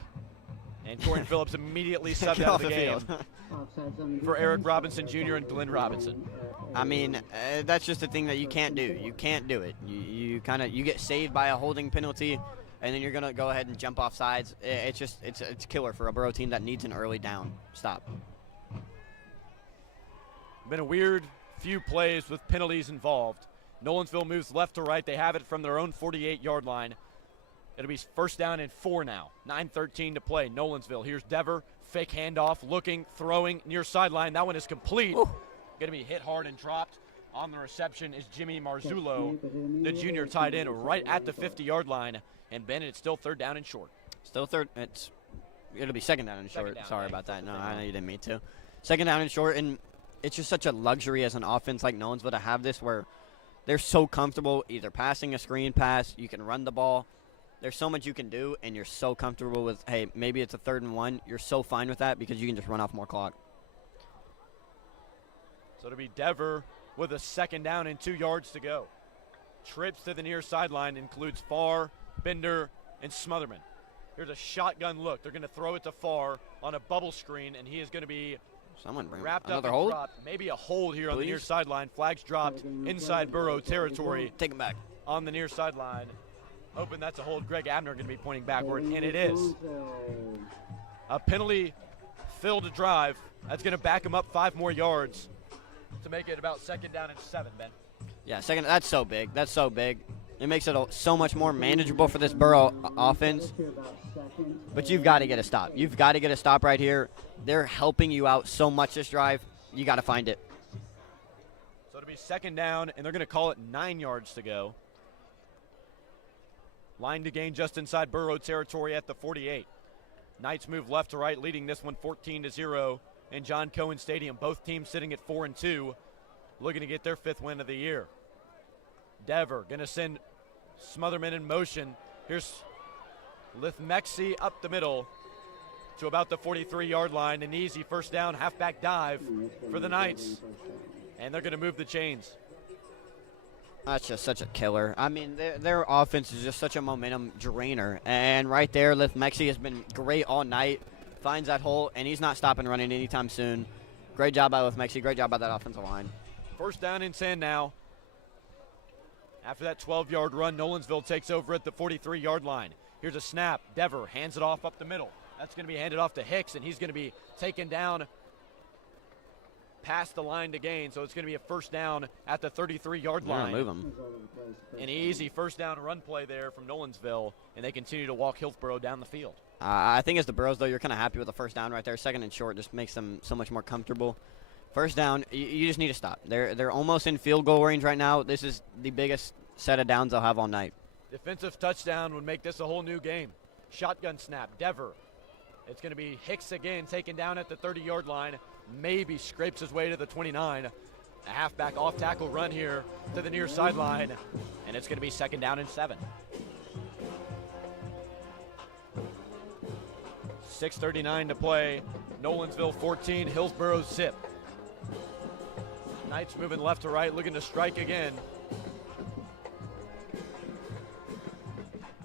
And Corian Phillips immediately subbed out of the game for Eric Robinson Jr. and Glenn Robinson. I mean, that's just a thing that you can't do. You can't do it. You get saved by a holding penalty, and then you're going to go ahead and jump off sides. It's killer for a Burrow team that needs an early down. Stop. Been a weird few plays with penalties involved. Nolensville moves left to right. They have it from their own 48-yard line. It'll be first down and 4 now. 9:13 to play. Nolensville. Here's Dever. Fake handoff. Looking. Throwing. Near sideline. That one is complete. Going to be hit hard and dropped. On the reception is Jimmy Marzullo, the junior tight end, right at the 50-yard line. And Bennett, it's still third down and short. Still third. It'll be second down and short. Sorry about that. No, I know you didn't mean to. Second down and short, and it's just such a luxury as an offense like Nolensville to have this where they're so comfortable either passing a screen pass, you can run the ball. There's so much you can do, and you're so comfortable with, hey, maybe it's a 3rd and 1. You're so fine with that because you can just run off more clock. So it'll be Dever with a second down and 2 yards to go. Trips to the near sideline includes Farr, Bender, and Smotherman. Here's a shotgun look. They're going to throw it to Farr on a bubble screen, and he is going to be wrapped up and dropped. Maybe a hold here on the near sideline. Flags dropped inside Burrow territory. Take him back. On the near sideline. Hoping that's a hold. Greg Abner going to be pointing backward, and it is. A penalty-filled drive. That's going to back him up 5 more yards to make it about second down and 7, Ben. Yeah, second. That's so big. That's so big. It makes it so much more manageable for this Burrow offense. But you've got to get a stop. You've got to get a stop right here. They're helping you out so much this drive. You got to find it. So it'll be second down, and they're going to call it 9 yards to go. Line to gain just inside Burrow territory at the 48. Knights move left to right, leading this one 14-0 in John Cohen Stadium. Both teams sitting at 4-2, looking to get their 5th win of the year. Dever going to send Smotherman in motion. Here's Lithmexi up the middle to about the 43-yard line. An easy first down, halfback dive for the Knights. And they're going to move the chains. That's just such a killer. I mean, their offense is just such a momentum drainer. And right there, Lithmexi has been great all night. Finds that hole, and he's not stopping running anytime soon. Great job by Lithmexi. Great job by that offensive line. First down and 10 now. After that 12-yard run, Nolensville takes over at the 43-yard line. Here's a snap. Dever hands it off up the middle. That's going to be handed off to Hicks, and he's going to be taken down past the line to gain. So it's going to be a first down at the 33-yard line. Move him. An easy first down run play there from Nolensville, and they continue to walk Hillsboro down the field. I think as the Burros, though, you're kind of happy with the first down right there. Second and short just makes them so much more comfortable. First down, you just need to stop. They're almost in field goal range right now. This is the biggest set of downs they'll have all night. Defensive touchdown would make this a whole new game. Shotgun snap, Dever. It's going to be Hicks again, taken down at the 30-yard line. Maybe scrapes his way to the 29. A halfback off-tackle run here to the near sideline, and it's going to be second down and 7. 6:39 to play. Nolensville 14, Hillsboro zip. Knights moving left to right, looking to strike again.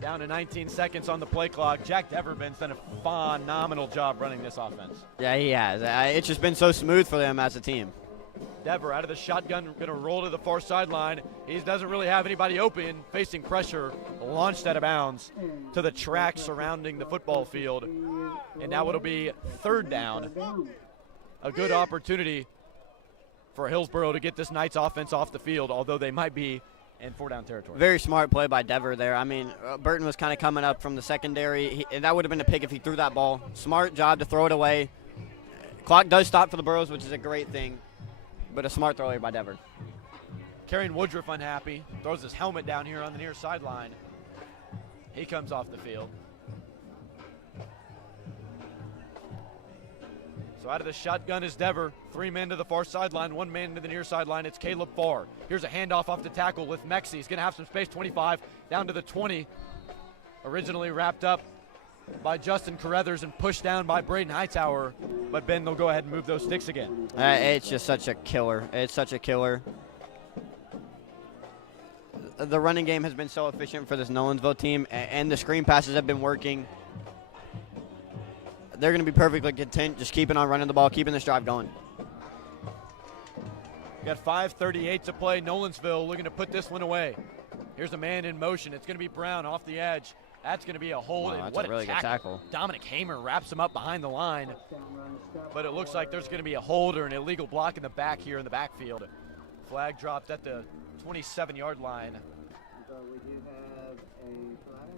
Down to 19 seconds on the play clock. Jack Deverman's done a phenomenal job running this offense. Yeah, he has. It's just been so smooth for them as a team. Dever out of the shotgun, going to roll to the far sideline. He doesn't really have anybody open, facing pressure, launched out of bounds to the track surrounding the football field. And now it'll be third down. A good opportunity for Hillsboro to get this Knights offense off the field, although they might be in 4-down territory. Very smart play by Dever there. I mean, Burton was kind of coming up from the secondary. That would have been a pick if he threw that ball. Smart job to throw it away. Clock does stop for the Burros, which is a great thing, but a smart throw here by Dever. Kerrion Woodruff unhappy, throws his helmet down here on the near sideline. He comes off the field. So out of the shotgun is Dever. 3 men to the far sideline, 1 man to the near sideline. It's Caleb Farr. Here's a handoff off the tackle with Mexi. He's going to have some space, 25, down to the 20. Originally wrapped up by Justin Carruthers and pushed down by Braden Hightower. But Ben, they'll go ahead and move those sticks again. It's just such a killer. It's such a killer. The running game has been so efficient for this Nolensville team, and the screen passes have been working. They're going to be perfectly content just keeping on running the ball, keeping this drive going. We got 5:38 to play. Nolensville looking to put this one away. Here's a man in motion. It's going to be Brown off the edge. That's going to be a hold. Wow, and what a really good tackle. Dominic Hamer wraps him up behind the line. But it looks like there's going to be a hold or an illegal block in the back here in the backfield. Flag dropped at the 27-yard line. So we do have a flag.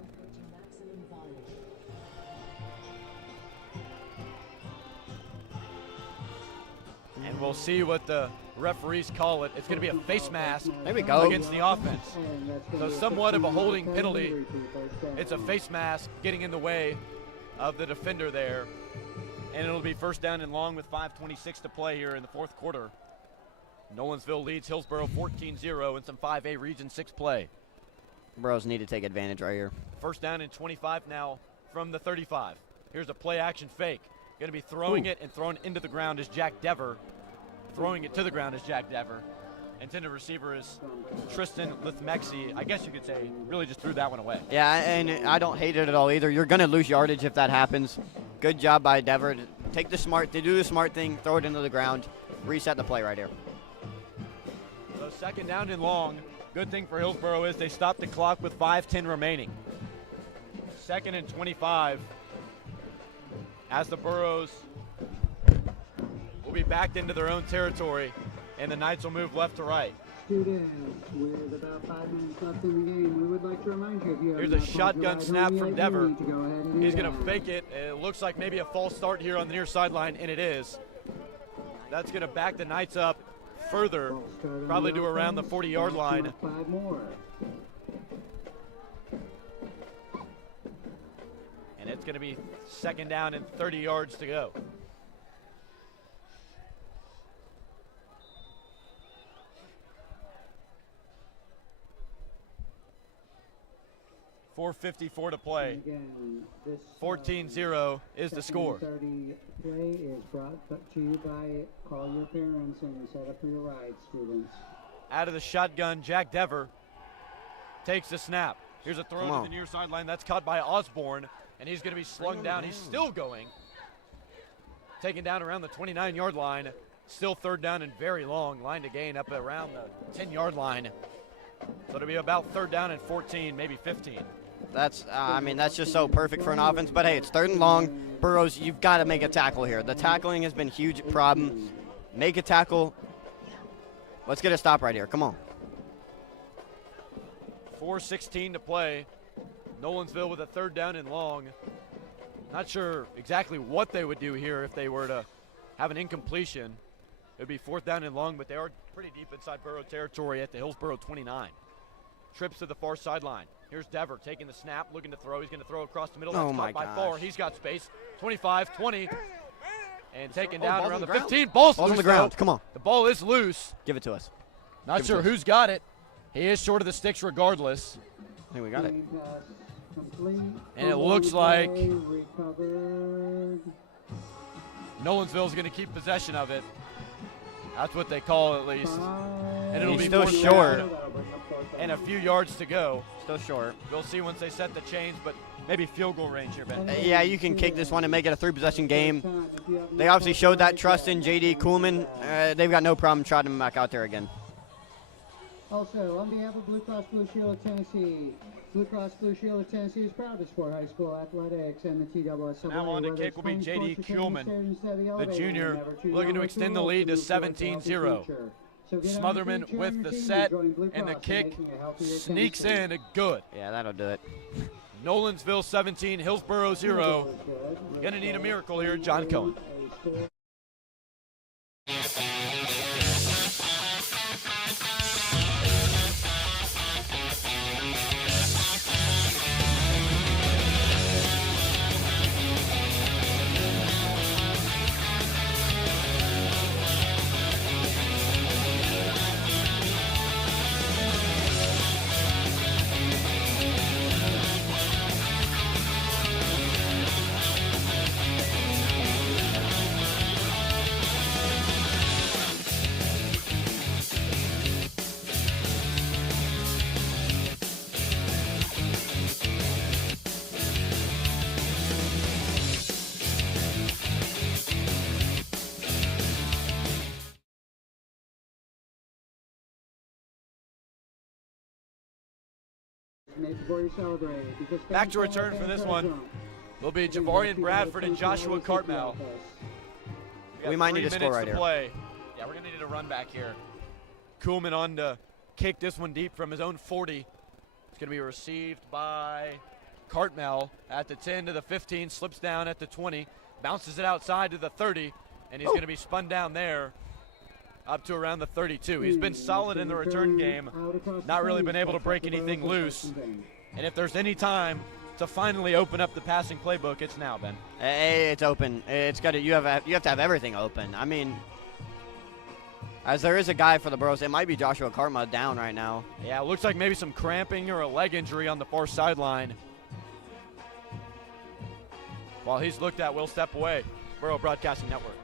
And we'll see what the referees call it. It's going to be a face mask There we go. against the offense. So somewhat of a holding penalty. It's a face mask getting in the way of the defender there. And it'll be first down and long with 5:26 to play here in the fourth quarter. Nolensville leads Hillsboro 14-0 in some 5A Region 6 play. Burros need to take advantage right here. First down and 25 now from the 35. Here's a play-action fake. Going to be throwing it and thrown into the ground is Jack Dever. Throwing it to the ground is Jack Dever. Intended receiver is Tristan Lithmexi. I guess you could say really just threw that one away. Yeah, and I don't hate it at all either. You're going to lose yardage if that happens. Good job by Dever to do the smart thing, throw it into the ground, reset the play right here. So second down and long. Good thing for Hillsboro is they stopped the clock with 5:10 remaining. Second and 25 as the Burros will be backed into their own territory, and the Knights will move left to right. Students, with about 5 minutes left in the game, we would like to remind you if you have Here's a not called shotgun your snap item from yet, Dever. you need to go ahead and do He's going to that. fake it. It looks like maybe a false start here on the near sideline, and it is. That's going to back the Knights up further, False start on probably the to around the offense. 40-yard line. 5 more. And it's going to be second down and 30 yards to go. .454 to play. Again, this 14-0 is the score. 30 play is brought to you by Call Your Parents and Set Up for Your Ride, students. Out of the shotgun, Jack Dever takes the snap. Here's a throw to the near sideline. That's caught by Osborne, and he's going to be slung down. He's still going. Taken down around the 29-yard line. Still third down and very long. Line to gain up around the 10-yard line. So it'll be about third down and 14, maybe 15. That's just so perfect for an offense. But, hey, it's third and long. Burros, you've got to make a tackle here. The tackling has been a huge problem. Make a tackle. Let's get a stop right here. Come on. 4:16 to play. Nolensville with a third down and long. Not sure exactly what they would do here if they were to have an incompletion. It would be fourth down and long, but they are pretty deep inside Burro territory at the Hillsboro 29. Trips to the far sideline. Here's Dever taking the snap, looking to throw. He's going to throw across the middle. That's caught by Farr. He's got space. 25, 20. And taken down around the 15. Ball's loose on the ground. though. Come on. The ball is loose. Give it to us. Not sure who's got it. He is short of the sticks regardless. I think we got it. And it looks like Recovered. Nolensville's going to keep possession of it. That's what they call it, at least. And it'll He's be still fourth short. down and a few yards to go. Still short. We'll see once they set the chains, but maybe field goal range here, Ben. Yeah, you can kick this one and make it a 3-possession game. They obviously showed that trust in J.D. Kuhlman. They've got no problem trotting him back out there again. Also, on behalf of Blue Cross Blue Shield of Tennessee, Blue Cross Blue Shield of Tennessee is proud to support high school athletics and the TWS. Now on to kick will be J.D. Kuhlman, the junior, looking to extend the lead to 17-0. Smotherman with the set, and the kick sneaks in good. Yeah, that'll do it. Nolensville 17, Hillsboro 0. Gonna need a miracle here, John Cohen. Back to return for this one will be Javarian Bradford and Joshua Cartmel. We might need a score right here. Play. Yeah, we're going to need a run back here. Kuhlman on to kick this one deep from his own 40. It's going to be received by Cartmel at the 10 to the 15, slips down at the 20, bounces it outside to the 30, and he's going to be spun down there up to around the 32. He's been solid in the return game, not really been able to break anything loose. And if there's any time to finally open up the passing playbook, it's now, Ben. Hey, it's open. It's got to. You have to have everything open. I mean, as there is a guy for the Burros, it might be Joshua Cartmel down right now. Yeah, it looks like maybe some cramping or a leg injury on the far sideline. While he's looked at, we'll step away. Borough Broadcasting Network.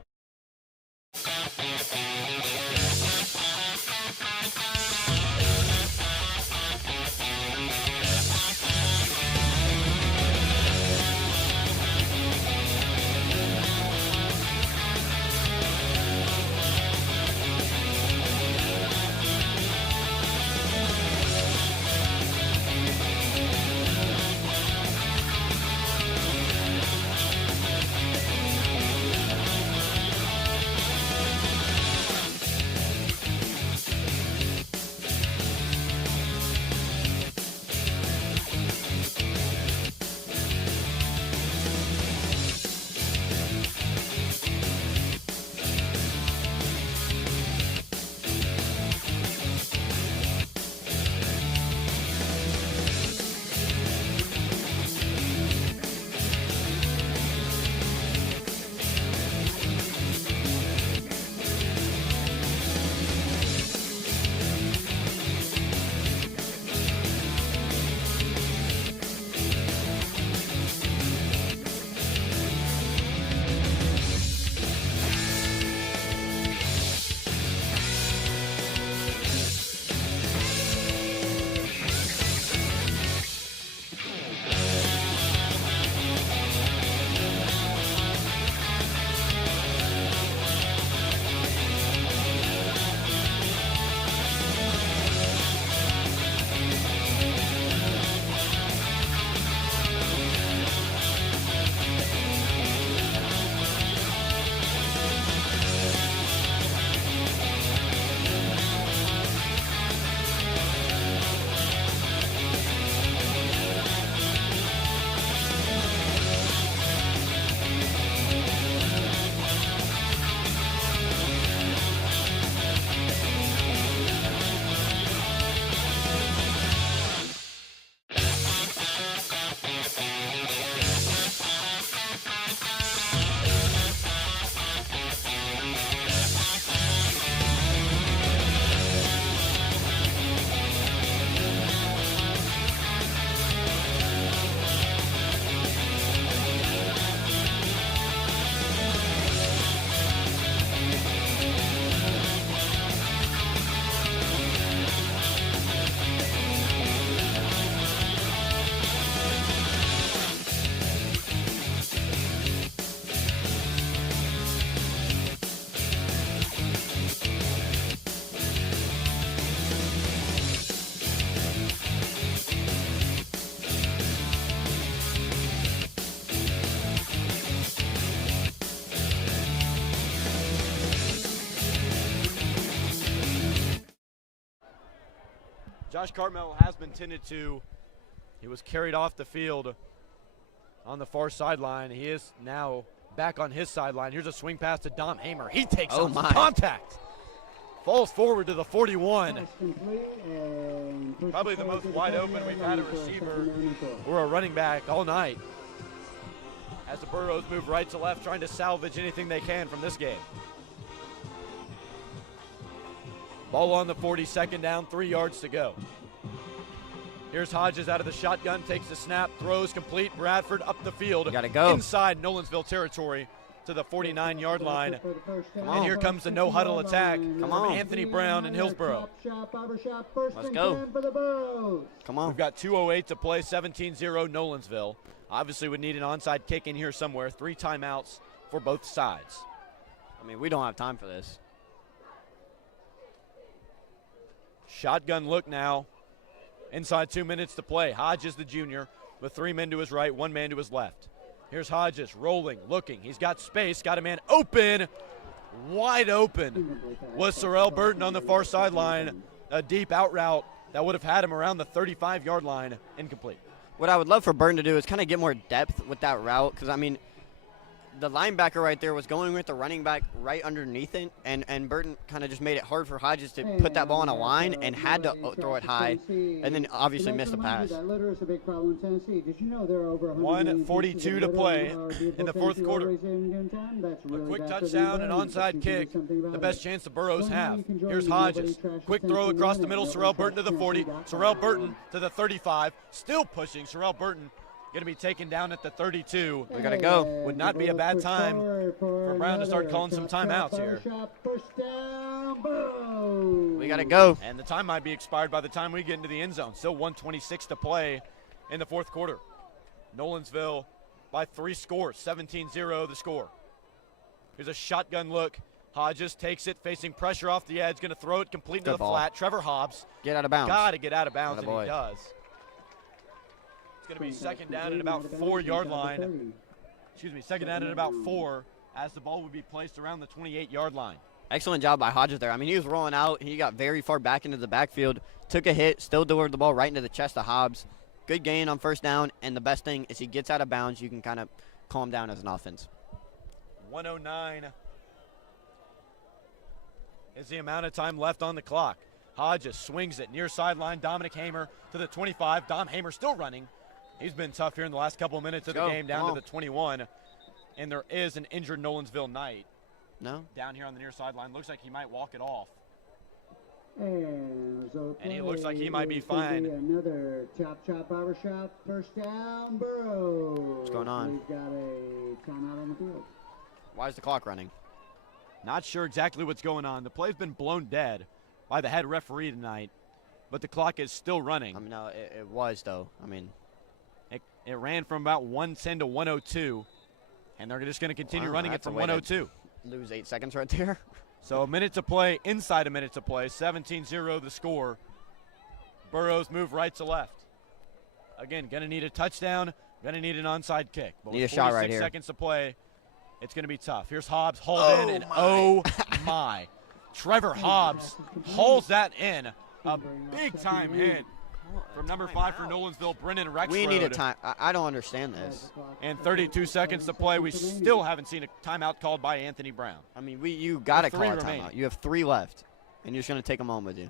Josh Cartmel has been tended to. He was carried off the field on the far sideline. He is now back on his sideline. Here's a swing pass to Dom Hamer. He takes some contact. Falls forward to the 41. Probably the most wide open we've had a receiver or a running back all night. As the Burros move right to left, trying to salvage anything they can from this game. Ball on the 40, second down, 3 yards to go. Here's Hodges out of the shotgun, takes the snap, throws complete. Bradford up the field. Gotta go. Inside Nolensville territory to the 49-yard line. And here comes the no-huddle attack from Anthony Brown in Hillsboro. Let's go. Come on. We've got 2:08 to play, 17-0 Nolensville. Obviously would need an onside kick in here somewhere. 3 timeouts for both sides. I mean, we don't have time for this. Shotgun look now. Inside 2 minutes to play. Hodges, the junior, with 3 men to his right, 1 man to his left. Here's Hodges rolling, looking. He's got space, got a man open. Wide open was Sorrell Burton on the far sideline. A deep out route that would have had him around the 35-yard line. Incomplete. What I would love for Burton to do is kind of get more depth with that route, because, I mean, the linebacker right there was going with the running back right underneath it, and Burton kind of just made it hard for Hodges to put that ball on a line and had to throw it high, and then obviously missed the pass. 1:42 to play in the fourth quarter. A quick touchdown and onside kick, the best chance the Burros have. Here's Hodges. Quick throw across the middle, Sorrell Burton to the 40. Sorrell Burton to the 35. Still pushing, Sorrell Burton going to be taken down at the 32. We got to go. Would not be a bad time for Brown to start calling some timeouts here. We got to go. And the time might be expired by the time we get into the end zone. Still 1:26 to play in the fourth quarter. Nolensville by 3 scores, 17-0 the score. Here's a shotgun look. Hodges takes it, facing pressure off the edge, going to throw it complete into the flat. Trevor Hobbs. Get out of bounds. Got to get out of bounds, and he does. It's going to be second down at about 4-yard line. Excuse me, second down at about 4, as the ball would be placed around the 28-yard line. Excellent job by Hodges there. I mean, he was rolling out. He got very far back into the backfield, took a hit, still delivered the ball right into the chest of Hobbs. Good gain on first down, and the best thing is he gets out of bounds. You can kind of calm down as an offense. 1:09 is the amount of time left on the clock. Hodges swings it near sideline. Dominic Hamer to the 25. Dom Hamer still running. He's been tough here in the last couple of minutes of the game, down to the 21. And there is an injured Nolensville Knight. No. Down here on the near sideline. Looks like he might walk it off. And he looks like he might be fine. Another chop, barber shop, first down, Burros. What's going on? We've got a timeout on the field. Why is the clock running? Not sure exactly what's going on. The play's been blown dead by the head referee tonight, but the clock is still running. I mean, no, it was, though. I mean, it ran from about 1:10 to 1:02, and they're just going to continue running it from 1:02. Lose 8 seconds right there. So a minute to play, inside a minute to play, 17-0 the score. Burros move right to left. Again, going to need a touchdown, going to need an onside kick. But need with a shot right 46 here. seconds to play, it's going to be tough. Here's Hobbs, hauled in, and oh my. Trevor Hobbs hauls that in. A big-time hit from number 5 for Nolensville, Brennan Rexroad. We need a time. I don't understand this. And 32 seconds to play. We still haven't seen a timeout called by Anthony Brown. I mean, you got to call a remaining. timeout. You have 3 left, and you're just going to take them home with you.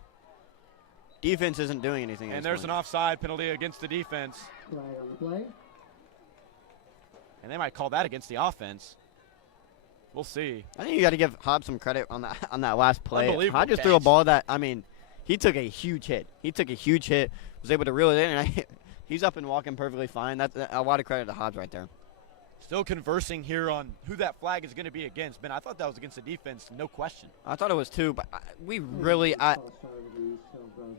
Defense isn't doing anything. And there's an offside penalty against the defense. Right on the play. And they might call that against the offense. We'll see. I think you got to give Hobbs some credit on that last play. Unbelievable Hodges threw a ball that, I mean, he took a huge hit. Was able to reel it in, and he's up and walking perfectly fine. That's a lot of credit to Hobbs right there. Still conversing here on who that flag is going to be against. Ben, I thought that was against the defense, no question. I thought it was 2, but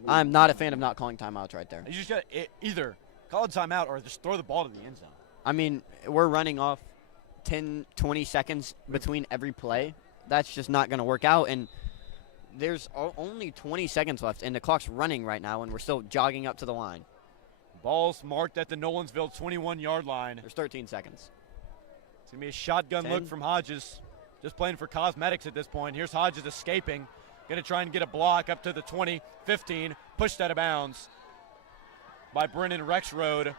I'm not a fan of not calling timeouts right there. You just got to either call a timeout or just throw the ball to the end zone. I mean, we're running off 10, 20 seconds between every play. That's just not going to work out, and there's only 20 seconds left, and the clock's running right now, and we're still jogging up to the line. Ball's marked at the Nolensville 21-yard line. There's 13 seconds. It's going to be a shotgun 10. look from Hodges. Just playing for cosmetics at this point. Here's Hodges escaping. Going to try and get a block up to the 20, 15, pushed out of bounds by Brennan Rexroad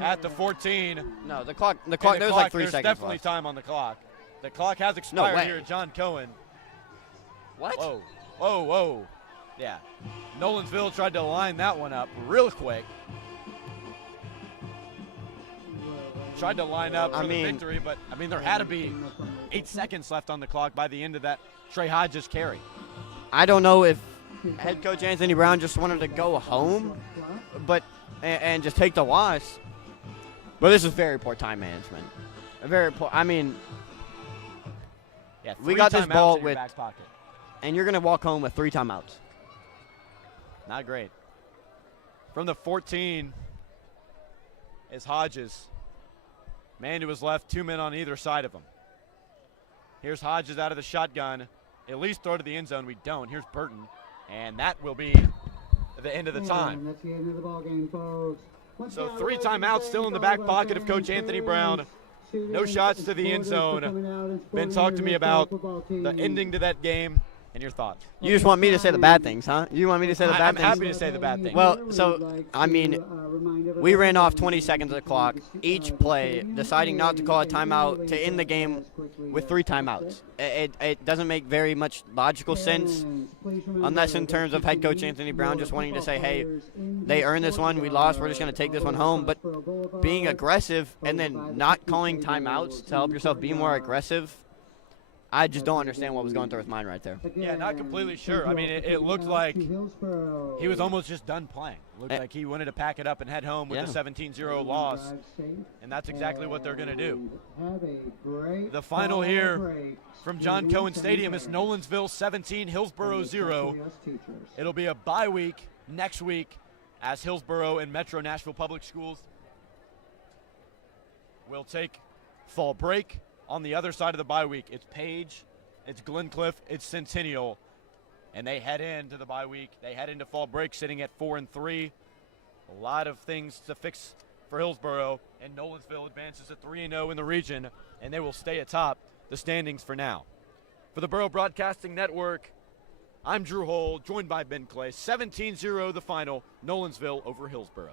at the 14. No, the clock. And There's like 3 there's seconds definitely left. time on the clock. The clock has expired way. here at John Cohen. What? Whoa. Yeah. Nolensville tried to line that one up real quick. Tried to line up for the victory, but, there had to be 8 seconds left on the clock by the end of that Trey Hodges carry. I don't know if head coach Anthony Brown just wanted to go home, and just take the loss. But this is very poor time management. Very poor. Yeah, we got this ball in your with, back pocket. and you're gonna walk home with 3 timeouts. Not great. From the 14 is Hodges. Man to his left, 2 men on either side of him. Here's Hodges out of the shotgun. At least throw to the end zone. We don't. Here's Burton. And that will be the end of the time. That's the end of the ball game, folks. So 3 timeouts still in the back pocket of Coach Anthony Brown. No shots to the end zone. Ben, talk to me about the ending to that game and your thoughts. You just want me to say the bad things, huh? You want me to say the bad I'm things? happy to say the bad things. Well, we ran off 20 seconds of the clock each play, deciding not to call a timeout to end the game with 3 timeouts. It doesn't make very much logical sense, unless in terms of head coach Anthony Brown just wanting to say, hey, they earned this one, we lost, we're just going to take this one home. But being aggressive and then not calling timeouts to help yourself be more aggressive, I just don't understand what was going through his mind right there. Yeah, not completely sure. It looked like he was almost just done playing. Looked like he wanted to pack it up and head home with a 17-0 loss, and that's exactly what they're going to do. The final here from John Cohen Stadium is Nolensville 17, Hillsboro 0. It'll be a bye week next week as Hillsboro and Metro Nashville Public Schools will take fall break. On the other side of the bye week, it's Page, it's Glencliff, it's Centennial, and they head into the bye week. They head into fall break sitting at 4-3. A lot of things to fix for Hillsboro, and Nolensville advances to 3-0 in the region, and they will stay atop the standings for now. For the Borough Broadcasting Network, I'm Drew Hull, joined by Ben Clay. 17-0 the final, Nolensville over Hillsboro.